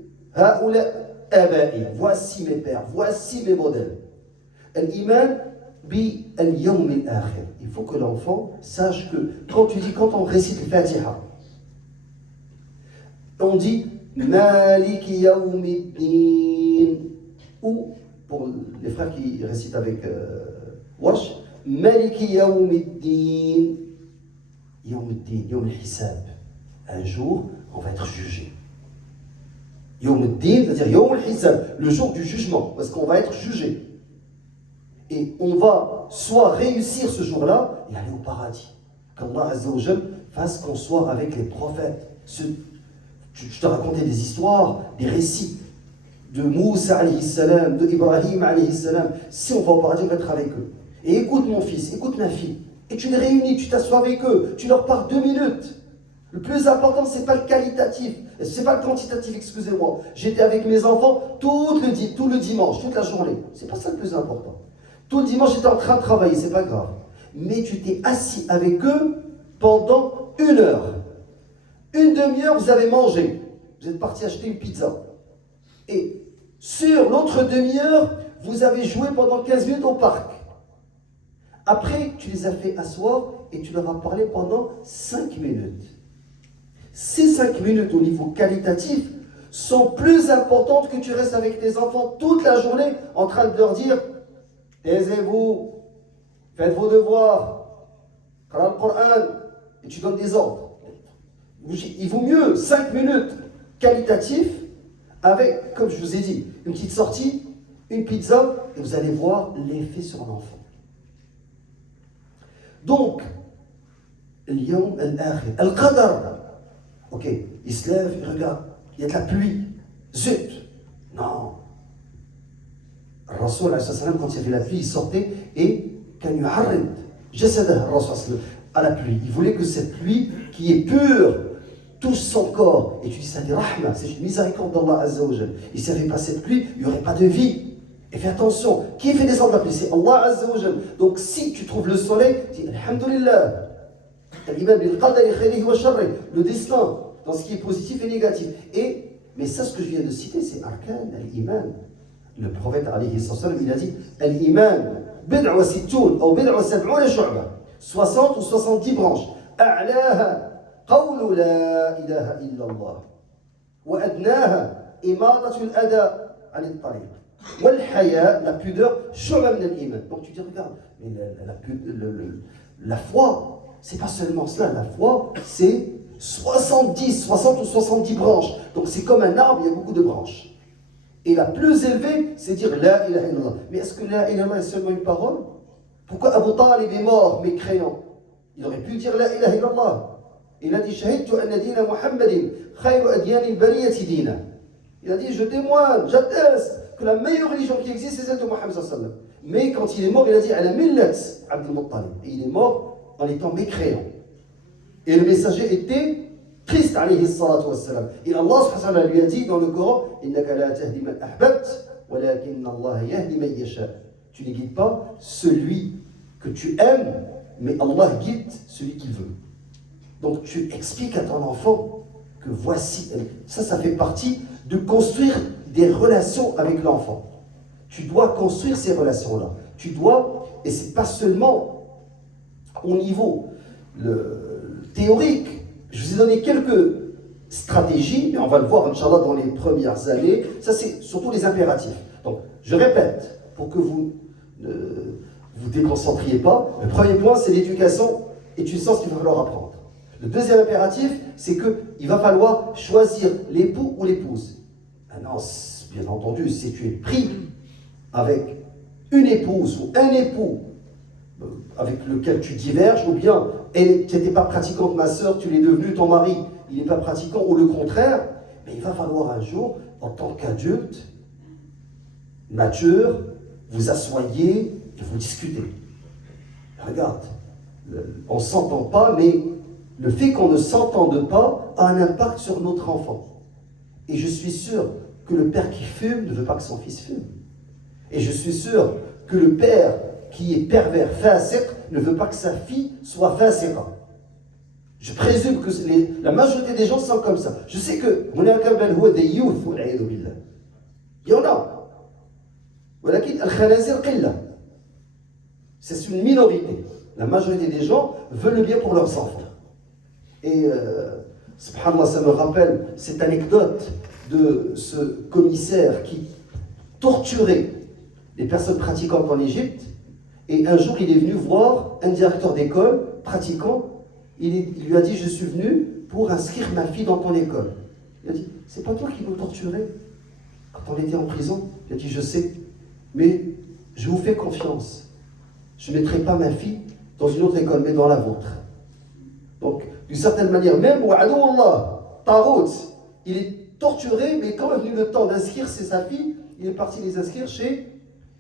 voici mes pères, voici mes modèles. Al-iman bi al-yawm al-akhir. Il faut que l'enfant sache que, quand on récite le Fatiha, on dit, Maliki yawmiddin. Ou, pour les frères qui récitent avec Wash, Maliki yawmiddin. Yawmiddin, yawm al-hisab. Un jour, on va être jugé. Yawmiddin, c'est-à-dire yawm al-hisab, le jour du jugement, parce qu'on va être jugé. Et on va soit réussir ce jour-là et aller au paradis. Qu'Allah Azza wa Jal fasse qu'on soit avec les prophètes. Je te racontais des histoires, des récits de Moussa alayhi salam, de Ibrahim alayhi salam. Si on va au paradis, on va être avec eux. Et écoute mon fils, écoute ma fille. Et tu les réunis, tu t'assois avec eux, tu leur parles 2 minutes. Le plus important, c'est pas le qualitatif, c'est pas le quantitatif, excusez-moi. J'étais avec mes enfants tout le dimanche, toute la journée. C'est pas ça le plus important. Tout le dimanche, j'étais en train de travailler, c'est pas grave. Mais tu t'es assis avec eux pendant 1 heure. 1 demi-heure, vous avez mangé. Vous êtes parti acheter une pizza. Et sur l'autre demi-heure, vous avez joué pendant 15 minutes au parc. Après, tu les as fait asseoir et tu leur as parlé pendant 5 minutes. Ces 5 minutes au niveau qualitatif sont plus importantes que tu restes avec tes enfants toute la journée en train de leur dire « Taisez-vous, faites vos devoirs, Qur'an le Coran » et tu donnes des ordres. Il vaut mieux 5 minutes qualitatifs avec, comme je vous ai dit, une petite sortie, une pizza, et vous allez voir l'effet sur l'enfant. Donc, al-yawm al-akhir, al-qadar. Ok, il se lève, il regarde, il y a de la pluie. Zut! Non. Rasoul, quand il y avait la pluie, il sortait et quand il arrête, à la pluie. Il voulait que cette pluie qui est pure touche son corps. Et tu dis, ça dit rahma, c'est une miséricorde d'Allah Azza wa Jal. Et s'il n'y avait pas cette pluie, il n'y aurait pas de vie. Et fais attention, qui fait descendre la pluie? C'est Allah Azza wa Jal. Donc si tu trouves le soleil, dis Alhamdulillah. Le destin, dans ce qui est positif et négatif. Mais ça, ce que je viens de citer, c'est Arkan al-Iman. Le prophète, alayhi sallam, il a dit Al-Iman, bid'a wa sittoun, ou bid'a wa sab'ouna shu'ba. 60 ou 70 branches. A'laha. قول لا إله إلا الله وأدناها إماطة الأذى عن الطريق والحياء, la pudeur, شعبة من الإيمان. Donc tu dis regarde, mais la foi, c'est pas seulement cela, la foi c'est 60 ou 70 branches. Donc c'est comme un arbre, il y a beaucoup de branches. Et la plus élevée, c'est dire la ilaha illallah. Mais est-ce que la ilaha illallah est seulement une parole? Pourquoi Abu Talib est mort, mécréant? Il aurait pu dire la ilaha illallah. Il a dit Shahidtu anna dina Muhammadin khayru adyan al-bariyati dina. Il a dit je témoigne, j'atteste que la meilleure religion qui existe, c'est celle de Mohammed sallallahu alayhi wa sallam. Mais quand il est mort, il a dit ala millat Abdul Muttalib. Et il est mort en étant mécréant. Et le messager était triste, alayhi salatu wassalam. Et Allah subhanahu wa ta'ala lui a dit dans le Coran innaka la tahdi man ahbabt walakin Allah yahdi man yasha. Tu ne guides pas celui que tu aimes, mais Allah guide celui qu'il veut. Donc tu expliques à ton enfant que voici, ça fait partie de construire des relations avec l'enfant. Tu dois construire ces relations-là. Tu dois, et c'est pas seulement au niveau théorique. Je vous ai donné quelques stratégies, mais on va le voir, Inch'Allah, dans les premières années. Ça, c'est surtout les impératifs. Donc, je répète, pour que vous ne vous déconcentriez pas, le premier point, c'est l'éducation et tu sens ce qu'il va falloir apprendre. Le deuxième impératif, c'est qu'il va falloir choisir l'époux ou l'épouse. Maintenant, bien entendu, si tu es pris avec une épouse ou un époux avec lequel tu diverges, ou bien tu n'étais pas pratiquante, ma soeur, tu l'es devenu, ton mari, il n'est pas pratiquant, ou le contraire, mais il va falloir un jour, en tant qu'adulte, mature, vous asseyez et vous discutez. Regarde, on ne s'entend pas, mais le fait qu'on ne s'entende pas a un impact sur notre enfant. Et je suis sûr que le père qui fume ne veut pas que son fils fume. Et je suis sûr que le père qui est pervers, fasiq, ne veut pas que sa fille soit fasiqa. Je présume que la majorité des gens sont comme ça. Je sais que des youth, il y en a. C'est une minorité. La majorité des gens veulent le bien pour leurs enfants. Et subhanallah, ça me rappelle cette anecdote de ce commissaire qui torturait les personnes pratiquantes en Égypte. Et un jour, il est venu voir un directeur d'école pratiquant. Il lui a dit, je suis venu pour inscrire ma fille dans ton école. Il a dit, c'est pas toi qui nous torturais quand on était en prison. Il a dit, je sais, mais je vous fais confiance. Je ne mettrai pas ma fille dans une autre école, mais dans la vôtre. Donc, d'une certaine manière, même Wa'adouallah, Tarout, il est torturé, mais quand est venu le temps d'inscrire sa fille, il est parti les inscrire chez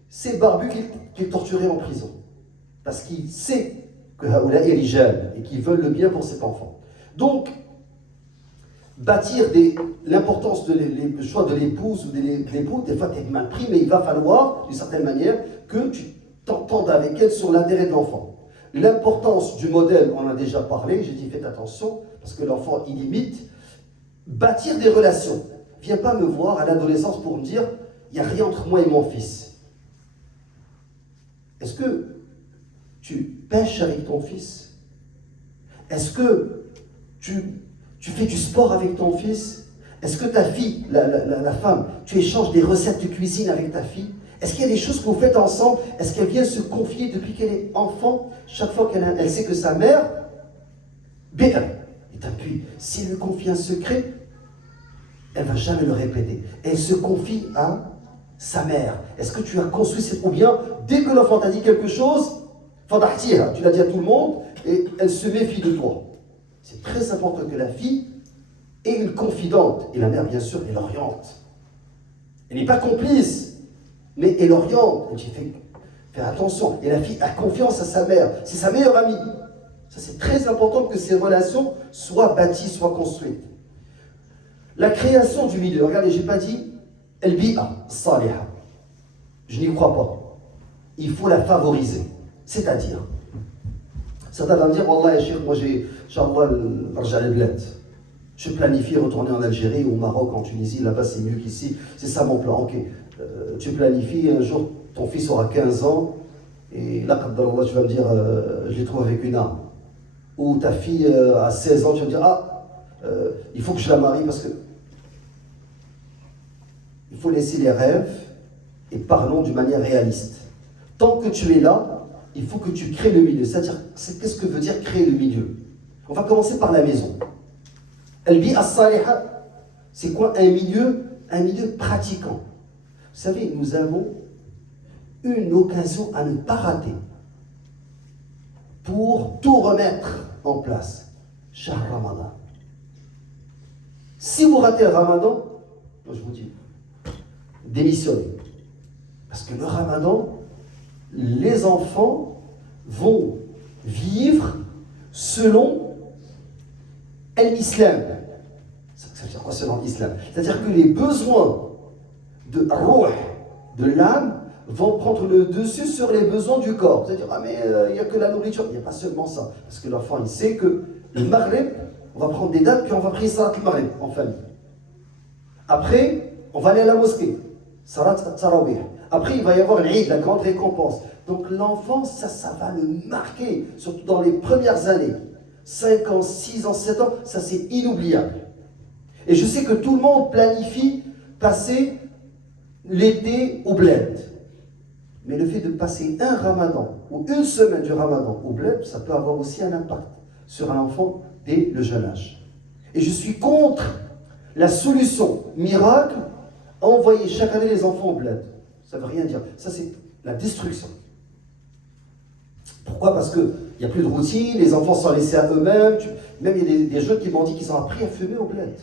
ces barbus qu'il torturait en prison. Parce qu'il sait que Haoula est rijal et qu'ils veulent le bien pour cet enfant. Donc, bâtir l'importance du choix de l'épouse ou de l'époux, des fois tu es mal pris, mais il va falloir, d'une certaine manière, que tu t'entendes avec elle sur l'intérêt de l'enfant. L'importance du modèle, on en a déjà parlé, j'ai dit faites attention, parce que l'enfant il imite. Bâtir des relations. Viens pas me voir à l'adolescence pour me dire il n'y a rien entre moi et mon fils. Est-ce que tu pêches avec ton fils? Est-ce que tu fais du sport avec ton fils? Est-ce que ta fille, la femme, tu échanges des recettes de cuisine avec ta fille? Est-ce qu'il y a des choses que vous faites ensemble? Est-ce qu'elle vient se confier depuis qu'elle est enfant? Chaque fois qu'elle sait que sa mère, est un puits. Si elle lui confie un secret, elle ne va jamais le répéter. Elle se confie à sa mère. Est-ce que tu as construit cette... Ou bien, dès que l'enfant t'a dit quelque chose, tu l'as dit à tout le monde, et elle se méfie de toi. C'est très important que la fille ait une confidente. Et la mère, bien sûr, elle oriente. Elle n'est pas complice, mais elle oriente. Elle dit, fais attention. Et la fille a confiance à sa mère. C'est sa meilleure amie. Ça, c'est très important que ces relations soient bâties, soient construites. La création du milieu. Regardez, je n'ai pas dit al-bi'a saliha. Je n'y crois pas. Il faut la favoriser. C'est-à-dire, certains vont me dire, Wallah, Cheikh, moi j'ai, Inch'Allah, je planifie retourner en Algérie, au Maroc, en Tunisie, là-bas c'est mieux qu'ici. C'est ça mon plan. Ok. Tu planifies, un jour ton fils aura 15 ans, et là, tu vas me dire, je les trouve avec une arme. Ou ta fille a 16 ans, tu vas me dire, il faut que je la marie parce que. Il faut laisser les rêves et parlons d'une manière réaliste. Tant que tu es là, il faut que tu crées le milieu. C'est-à-dire, qu'est-ce que veut dire créer le milieu? On va commencer par la maison. Al-bi'a as-saliha, c'est quoi un milieu? Un milieu pratiquant. Vous savez, nous avons une occasion à ne pas rater pour tout remettre en place. Shahr Ramadan. Si vous ratez le Ramadan, moi je vous dis, démissionnez. Parce que le ramadan, les enfants vont vivre selon l'islam. Ça veut dire quoi selon l'islam? C'est-à-dire que les besoins de ruh, de l'âme, vont prendre le dessus sur les besoins du corps. C'est-à-dire, ah mais il n'y a que la nourriture. Il n'y a pas seulement ça. Parce que l'enfant, il sait que le maghrib, on va prendre des dates, puis on va prier salat al-maghrib en famille. Après, on va aller à la mosquée, salat al-tarawih. Après, il va y avoir l'Eid, la grande récompense. Donc l'enfant, ça va le marquer, surtout dans les premières années. 5 ans, 6 ans, 7 ans, ça c'est inoubliable. Et je sais que tout le monde planifie passer l'été au bled. Mais le fait de passer un ramadan ou une semaine du ramadan au bled, ça peut avoir aussi un impact sur un enfant dès le jeune âge. Et je suis contre la solution miracle, envoyer chaque année les enfants au bled. Ça ne veut rien dire. Ça, c'est la destruction. Pourquoi? Parce qu'il n'y a plus de routine, les enfants sont laissés à eux-mêmes. Même il y a des jeunes qui m'ont dit qu'ils ont appris à fumer au bled.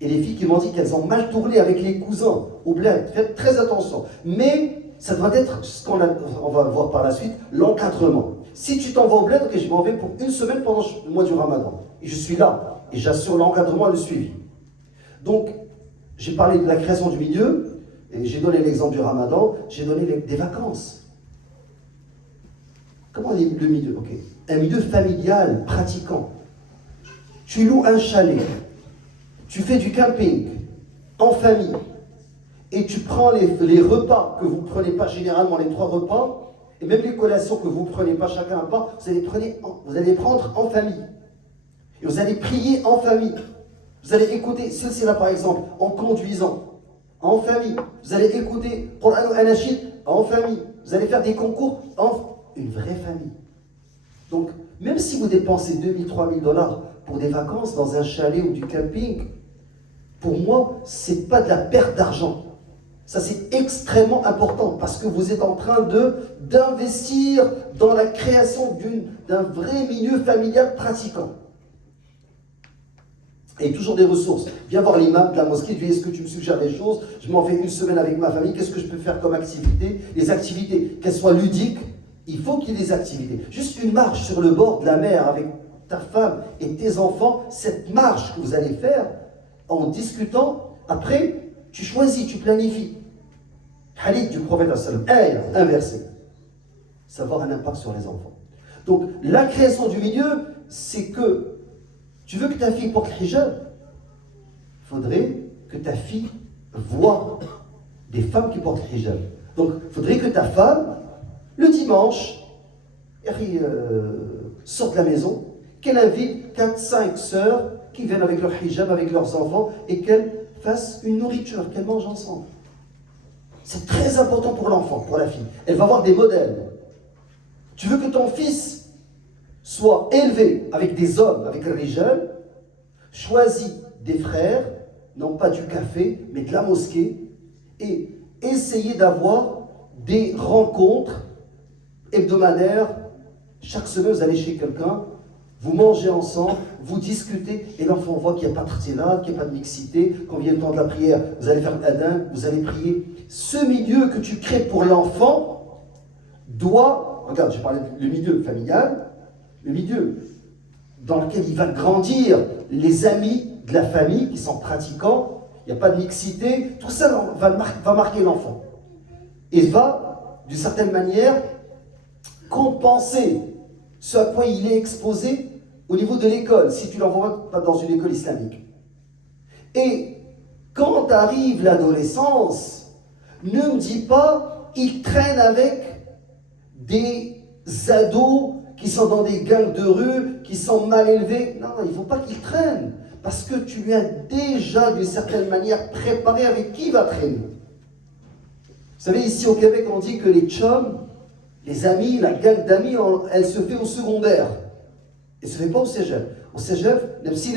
Et les filles qui m'ont dit qu'elles ont mal tourné avec les cousins au bled. Faites très attention. Mais ça doit être ce qu'on va voir par la suite, l'encadrement. Si tu t'en vas au bled, okay, je m'en vais pour une semaine pendant le mois du ramadan. Et je suis là. Et j'assure l'encadrement et le suivi. Donc, j'ai parlé de la création du milieu. Et j'ai donné l'exemple du ramadan, j'ai donné des vacances. Comment est le milieu? Okay. Un milieu familial, pratiquant. Tu loues un chalet, tu fais du camping, en famille, et tu prends les repas que vous ne prenez pas généralement, les 3 repas, et même les collations que vous ne prenez pas chacun un pas, vous allez les prendre en famille. Et vous allez prier en famille. Vous allez écouter, c'est là par exemple, en conduisant. En famille, vous allez écouter Qur'an ou Anachid en famille, vous allez faire des concours une vraie famille. Donc, même si vous dépensez 2 000, 3 000 $ pour des vacances dans un chalet ou du camping, pour moi, ce n'est pas de la perte d'argent. Ça, c'est extrêmement important parce que vous êtes en train d'investir dans la création d'un vrai milieu familial pratiquant. Et toujours des ressources. Viens voir l'imam de la mosquée, dis est-ce que tu me suggères des choses? Je m'en fais une semaine avec ma famille, qu'est-ce que je peux faire comme activité? Les activités, qu'elles soient ludiques, il faut qu'il y ait des activités. Juste une marche sur le bord de la mer avec ta femme et tes enfants, cette marche que vous allez faire en discutant, après, tu choisis, tu planifies. Hadith du prophète, un verset. Ça va avoir un impact sur les enfants. Donc, la création du milieu, c'est que tu veux que ta fille porte le hijab, il faudrait que ta fille voit des femmes qui portent le hijab. Donc, il faudrait que ta femme, le dimanche, sorte de la maison, qu'elle invite 4-5 sœurs qui viennent avec leur hijab, avec leurs enfants, et qu'elles fassent une nourriture, qu'elles mangent ensemble. C'est très important pour l'enfant, pour la fille. Elle va avoir des modèles. Tu veux que ton fils soit élevé avec des hommes, avec les jeunes, choisis des frères, non pas du café, mais de la mosquée, et essayez d'avoir des rencontres hebdomadaires. Chaque semaine, vous allez chez quelqu'un, vous mangez ensemble, vous discutez, et l'enfant voit qu'il n'y a pas de trtinade, qu'il n'y a pas de mixité. Quand vient le temps de la prière, vous allez faire l'adhan, vous allez prier. Ce milieu que tu crées pour l'enfant doit, regarde, j'ai parlé du milieu familial, le milieu dans lequel il va grandir, les amis de la famille qui sont pratiquants, il n'y a pas de mixité, tout ça va marquer l'enfant. Et va, d'une certaine manière, compenser ce à quoi il est exposé au niveau de l'école, si tu ne l'envoies pas dans une école islamique. Et quand arrive l'adolescence, ne me dis pas, il traîne avec des ados qui sont dans des gangs de rue, qui sont mal élevés. Non, il ne faut pas qu'ils traînent, parce que tu lui as déjà, d'une certaine manière, préparé avec qui il va traîner. Vous savez, ici au Québec, on dit que les chums, les amis, la gang d'amis, elle se fait au secondaire. Elle ne se fait pas au cégep. Au cégep, nefsi,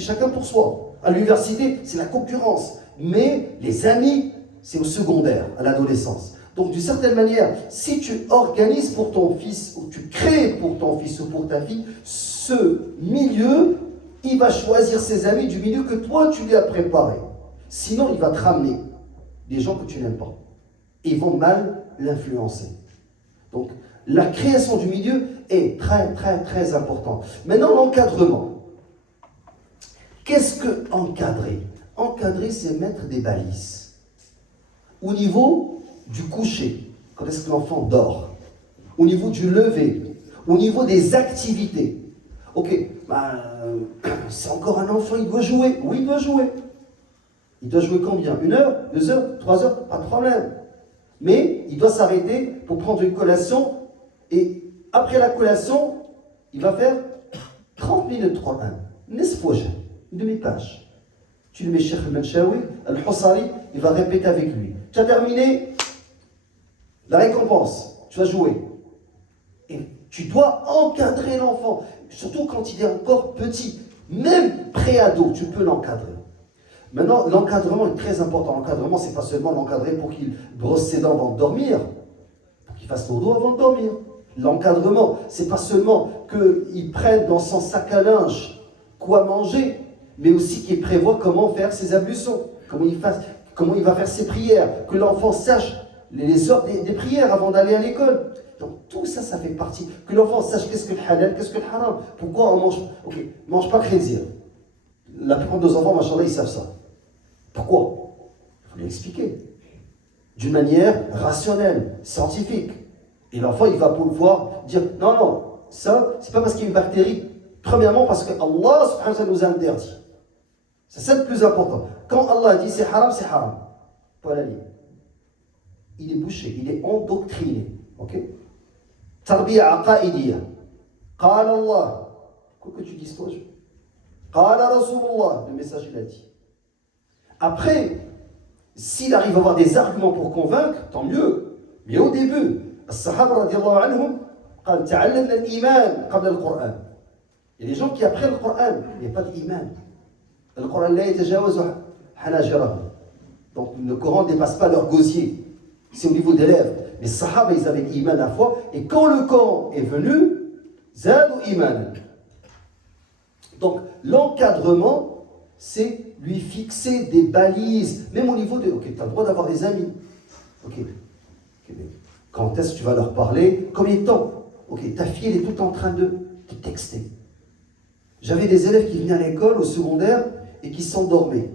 chacun pour soi. À l'université, c'est la concurrence. Mais les amis, c'est au secondaire, à l'adolescence. Donc, d'une certaine manière, si tu organises pour ton fils, ou tu crées pour ton fils ou pour ta fille, ce milieu, il va choisir ses amis du milieu que toi, tu lui as préparé. Sinon, il va te ramener des gens que tu n'aimes pas. Et ils vont mal l'influencer. Donc, la création du milieu est très, très, très importante. Maintenant, l'encadrement. Qu'est-ce que encadrer? Encadrer, c'est mettre des balises. Au niveau du coucher, quand est-ce que l'enfant dort? Au niveau du lever, au niveau des activités. Ok, c'est encore un enfant, il doit jouer. Oui, il doit jouer. Il doit jouer combien? 1 heure, 2 heures, 3 heures? Pas de problème. Mais il doit s'arrêter pour prendre une collation. Et après la collation, il va faire 30 minutes de Coran. Une demi-page. Tu le mets Cheikh al-Manchawi, al-Hussari, il va répéter avec lui. Tu as terminé? La récompense, tu vas jouer. Et tu dois encadrer l'enfant, surtout quand il est encore petit. Même pré-ado, tu peux l'encadrer. Maintenant, l'encadrement est très important. L'encadrement, c'est pas seulement l'encadrer pour qu'il brosse ses dents avant de dormir, pour qu'il fasse l'odo avant de dormir. L'encadrement, c'est pas seulement qu'il prenne dans son sac à linge quoi manger, mais aussi qu'il prévoit comment faire ses ablutions, comment il va faire ses prières, que l'enfant sache les heures des prières avant d'aller à l'école. Donc tout ça, ça fait partie. Que l'enfant sache qu'est-ce que le halal, qu'est-ce que le haram. Pourquoi on mange... Ok, mange pas le khizir. La plupart de nos enfants, machallah, ils savent ça. Pourquoi? Il faut lui expliquer. D'une manière rationnelle, scientifique. Et l'enfant, il va pouvoir dire, non, non, ça, c'est pas parce qu'il y a une bactérie. Premièrement, parce que Allah, subhanahu wa ta'ala, nous a interdit. C'est ça le plus important. Quand Allah dit c'est haram, c'est haram. Pas la ligne. Il est bouché, il est endoctriné. Ok? Tarbiya aqaidiyya. Qala Allah. Quoi que tu dises toi, Qala Rasulullah. Le message, il a dit. Après, s'il arrive à avoir des arguments pour convaincre, tant mieux. Mais au début, الصحابة رضي الله عنهم قال تعلمنا الإيمان قبل القرآن. Il y a des gens qui apprennent le Coran, il n'y a pas d'iman. Le Coran لا يتجاوز حناجرهم. Donc le Coran ne dépasse pas leur gosier. C'est au niveau des lèvres. Les Sahaba, ils avaient l'iman à la fois. Et quand le Coran est venu, زادوا إيمانا. Donc l'encadrement, c'est lui fixer des balises, même au niveau de, ok, tu as le droit d'avoir des amis. Ok. Quand est-ce que tu vas leur parler? Combien de temps? Ok, ta fille, elle est tout en train de texter. J'avais des élèves qui venaient à l'école, au secondaire, et qui s'endormaient,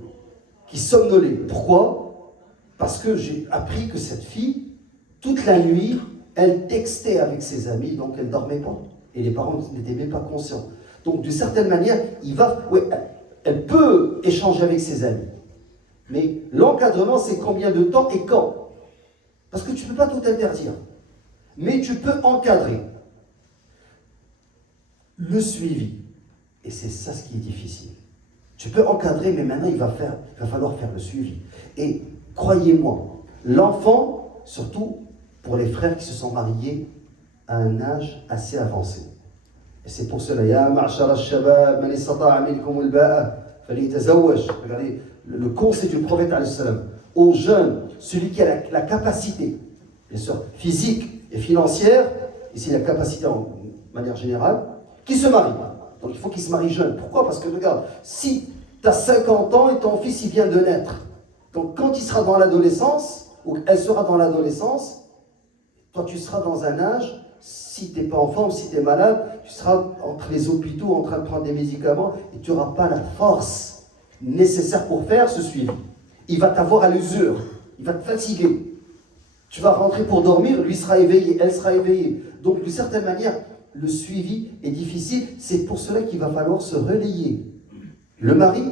qui somnolaient. Pourquoi? Parce que j'ai appris que cette fille, toute la nuit, elle textait avec ses amis, donc elle ne dormait pas. Et les parents n'étaient même pas conscients. Donc, d'une certaine manière, elle peut échanger avec ses amis. Mais l'encadrement, c'est combien de temps et quand? Parce que tu ne peux pas tout interdire. Mais tu peux encadrer. Le suivi. Et c'est ça ce qui est difficile. Tu peux encadrer, mais maintenant il va falloir faire le suivi. Et croyez-moi, l'enfant, surtout pour les frères qui se sont mariés à un âge assez avancé. Et c'est pour cela, Ya ma'shara al-shabab, man istata'a minkum al-ba'a, falyatazawwaj. Regardez, le conseil du prophète alayhi salam aux jeunes, celui qui a la capacité, bien sûr, physique et financière, ici la capacité en manière générale, qui se marie. Donc il faut qu'il se marie jeune. Pourquoi? Parce que regarde, si tu as 50 ans et ton fils il vient de naître, donc quand il sera dans l'adolescence, ou elle sera dans l'adolescence, toi tu seras dans un âge, si tu n'es pas en forme, si tu es malade, tu seras entre les hôpitaux en train de prendre des médicaments et tu n'auras pas la force nécessaire pour faire ce suivi. Il va t'avoir à l'usure, il va te fatiguer. Tu vas rentrer pour dormir, lui sera éveillé, elle sera éveillée. Donc d'une certaine manière, le suivi est difficile. C'est pour cela qu'il va falloir se relayer. Le mari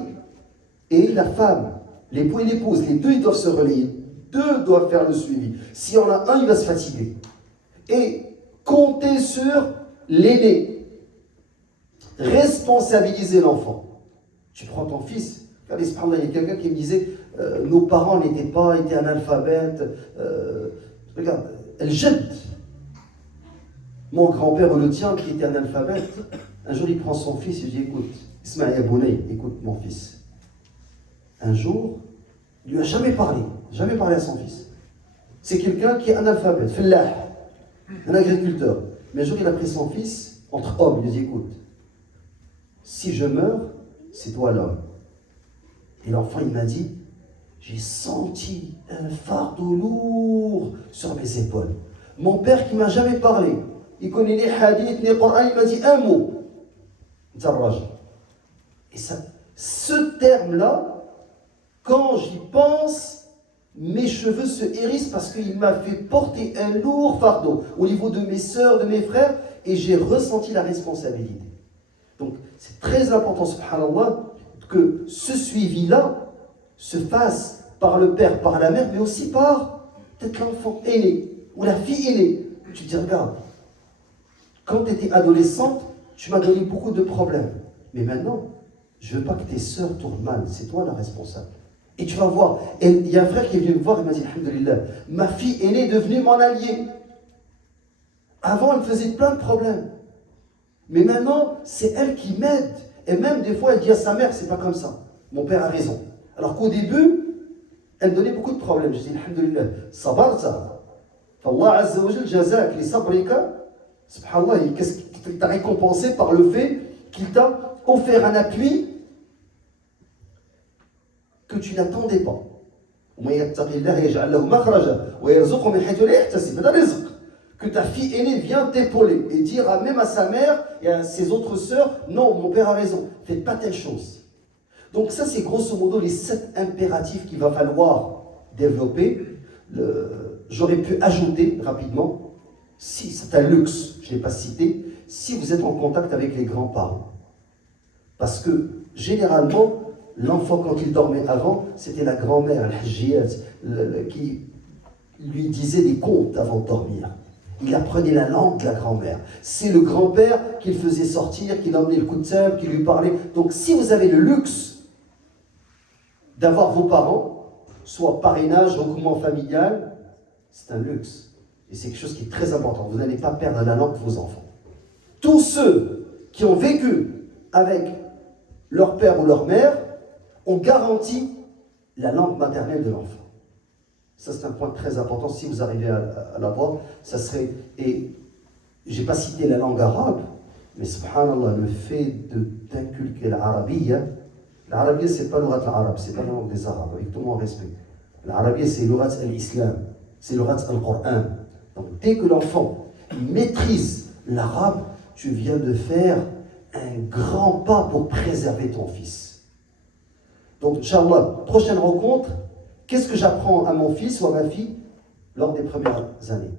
et la femme, l'époux et l'épouse, les deux ils doivent se relayer. Deux doivent faire le suivi. S'il y en a un, il va se fatiguer. Et compter sur l'aîné. Responsabiliser l'enfant. Tu prends ton fils. Regardez, il y a quelqu'un qui me disait nos parents étaient analphabètes. Regarde, elle jette. Mon grand-père ou le tien qui était analphabète, un jour il prend son fils et dit écoute, Ismaël Abounay, écoute mon fils. Un jour, il lui a jamais parlé à son fils. C'est quelqu'un qui est analphabète, fellah, un agriculteur. Mais un jour il a pris son fils entre hommes, il lui dit écoute, si je meurs, c'est toi l'homme. Et l'enfant il m'a dit, j'ai senti un fardeau lourd sur mes épaules. Mon père qui ne m'a jamais parlé, il connaît les hadiths, les Coran, il m'a dit un mot. Zarraj. Et ça, ce terme-là, quand j'y pense, mes cheveux se hérissent parce qu'il m'a fait porter un lourd fardeau au niveau de mes sœurs, de mes frères, et j'ai ressenti la responsabilité. Donc, c'est très important, subhanallah, que ce suivi-là se fasse par le père, par la mère, mais aussi par peut-être l'enfant aîné ou la fille aînée. Tu te dis, regarde, quand tu étais adolescente, tu m'as donné beaucoup de problèmes. Mais maintenant, je ne veux pas que tes sœurs tournent mal, c'est toi la responsable. Et tu vas voir, il y a un frère qui est venu me voir et m'a dit, alhamdoulilah, ma fille aînée est devenue mon allié. Avant, elle me faisait plein de problèmes. Mais maintenant, c'est elle qui m'aide. Et même des fois, elle dit à sa mère, c'est pas comme ça. Mon père a raison. Alors qu'au début, elle donnait beaucoup de problèmes. Je dis, alhamdoulilah, sabarta. Fallah Azza wa Jal jazak li sabrika. Subhanallah, qu'est-ce qu'il t'a récompensé par le fait qu'il t'a offert un appui que tu n'attendais pas. Que ta fille aînée vient t'épauler et dire même à sa mère et à ses autres sœurs, non, mon père a raison, faites pas telle chose. Donc ça, c'est grosso modo les 7 impératifs qu'il va falloir développer. J'aurais pu ajouter rapidement, si c'est un luxe, je ne l'ai pas cité, si vous êtes en contact avec les grands-parents. Parce que généralement, l'enfant, quand il dormait avant, c'était la grand-mère, qui lui disait des contes avant de dormir. Il apprenait la langue de la grand-mère. C'est le grand-père qui le faisait sortir, qui l'emmenait le coup de table, qui lui parlait. Donc si vous avez le luxe d'avoir vos parents, soit parrainage, regroupement familial, c'est un luxe. Et c'est quelque chose qui est très important. Vous n'allez pas perdre la langue de vos enfants. Tous ceux qui ont vécu avec leur père ou leur mère ont garanti la langue maternelle de l'enfant. Ça, c'est un point très important. Si vous arrivez à l'avoir, ça serait... Et je n'ai pas cité la langue arabe, mais subhanallah, le fait d'inculquer l'arabiyya, l'arabiyya, ce n'est pas l'urat l'arabe, ce n'est pas la langue des arabes, avec tout mon respect. L'arabiyya, c'est l'urat l'islam, c'est l'urat al-Qur'an. Donc, dès que l'enfant maîtrise l'arabe, tu viens de faire un grand pas pour préserver ton fils. Donc, Inch'Allah, prochaine rencontre, qu'est-ce que j'apprends à mon fils ou à ma fille lors des premières années?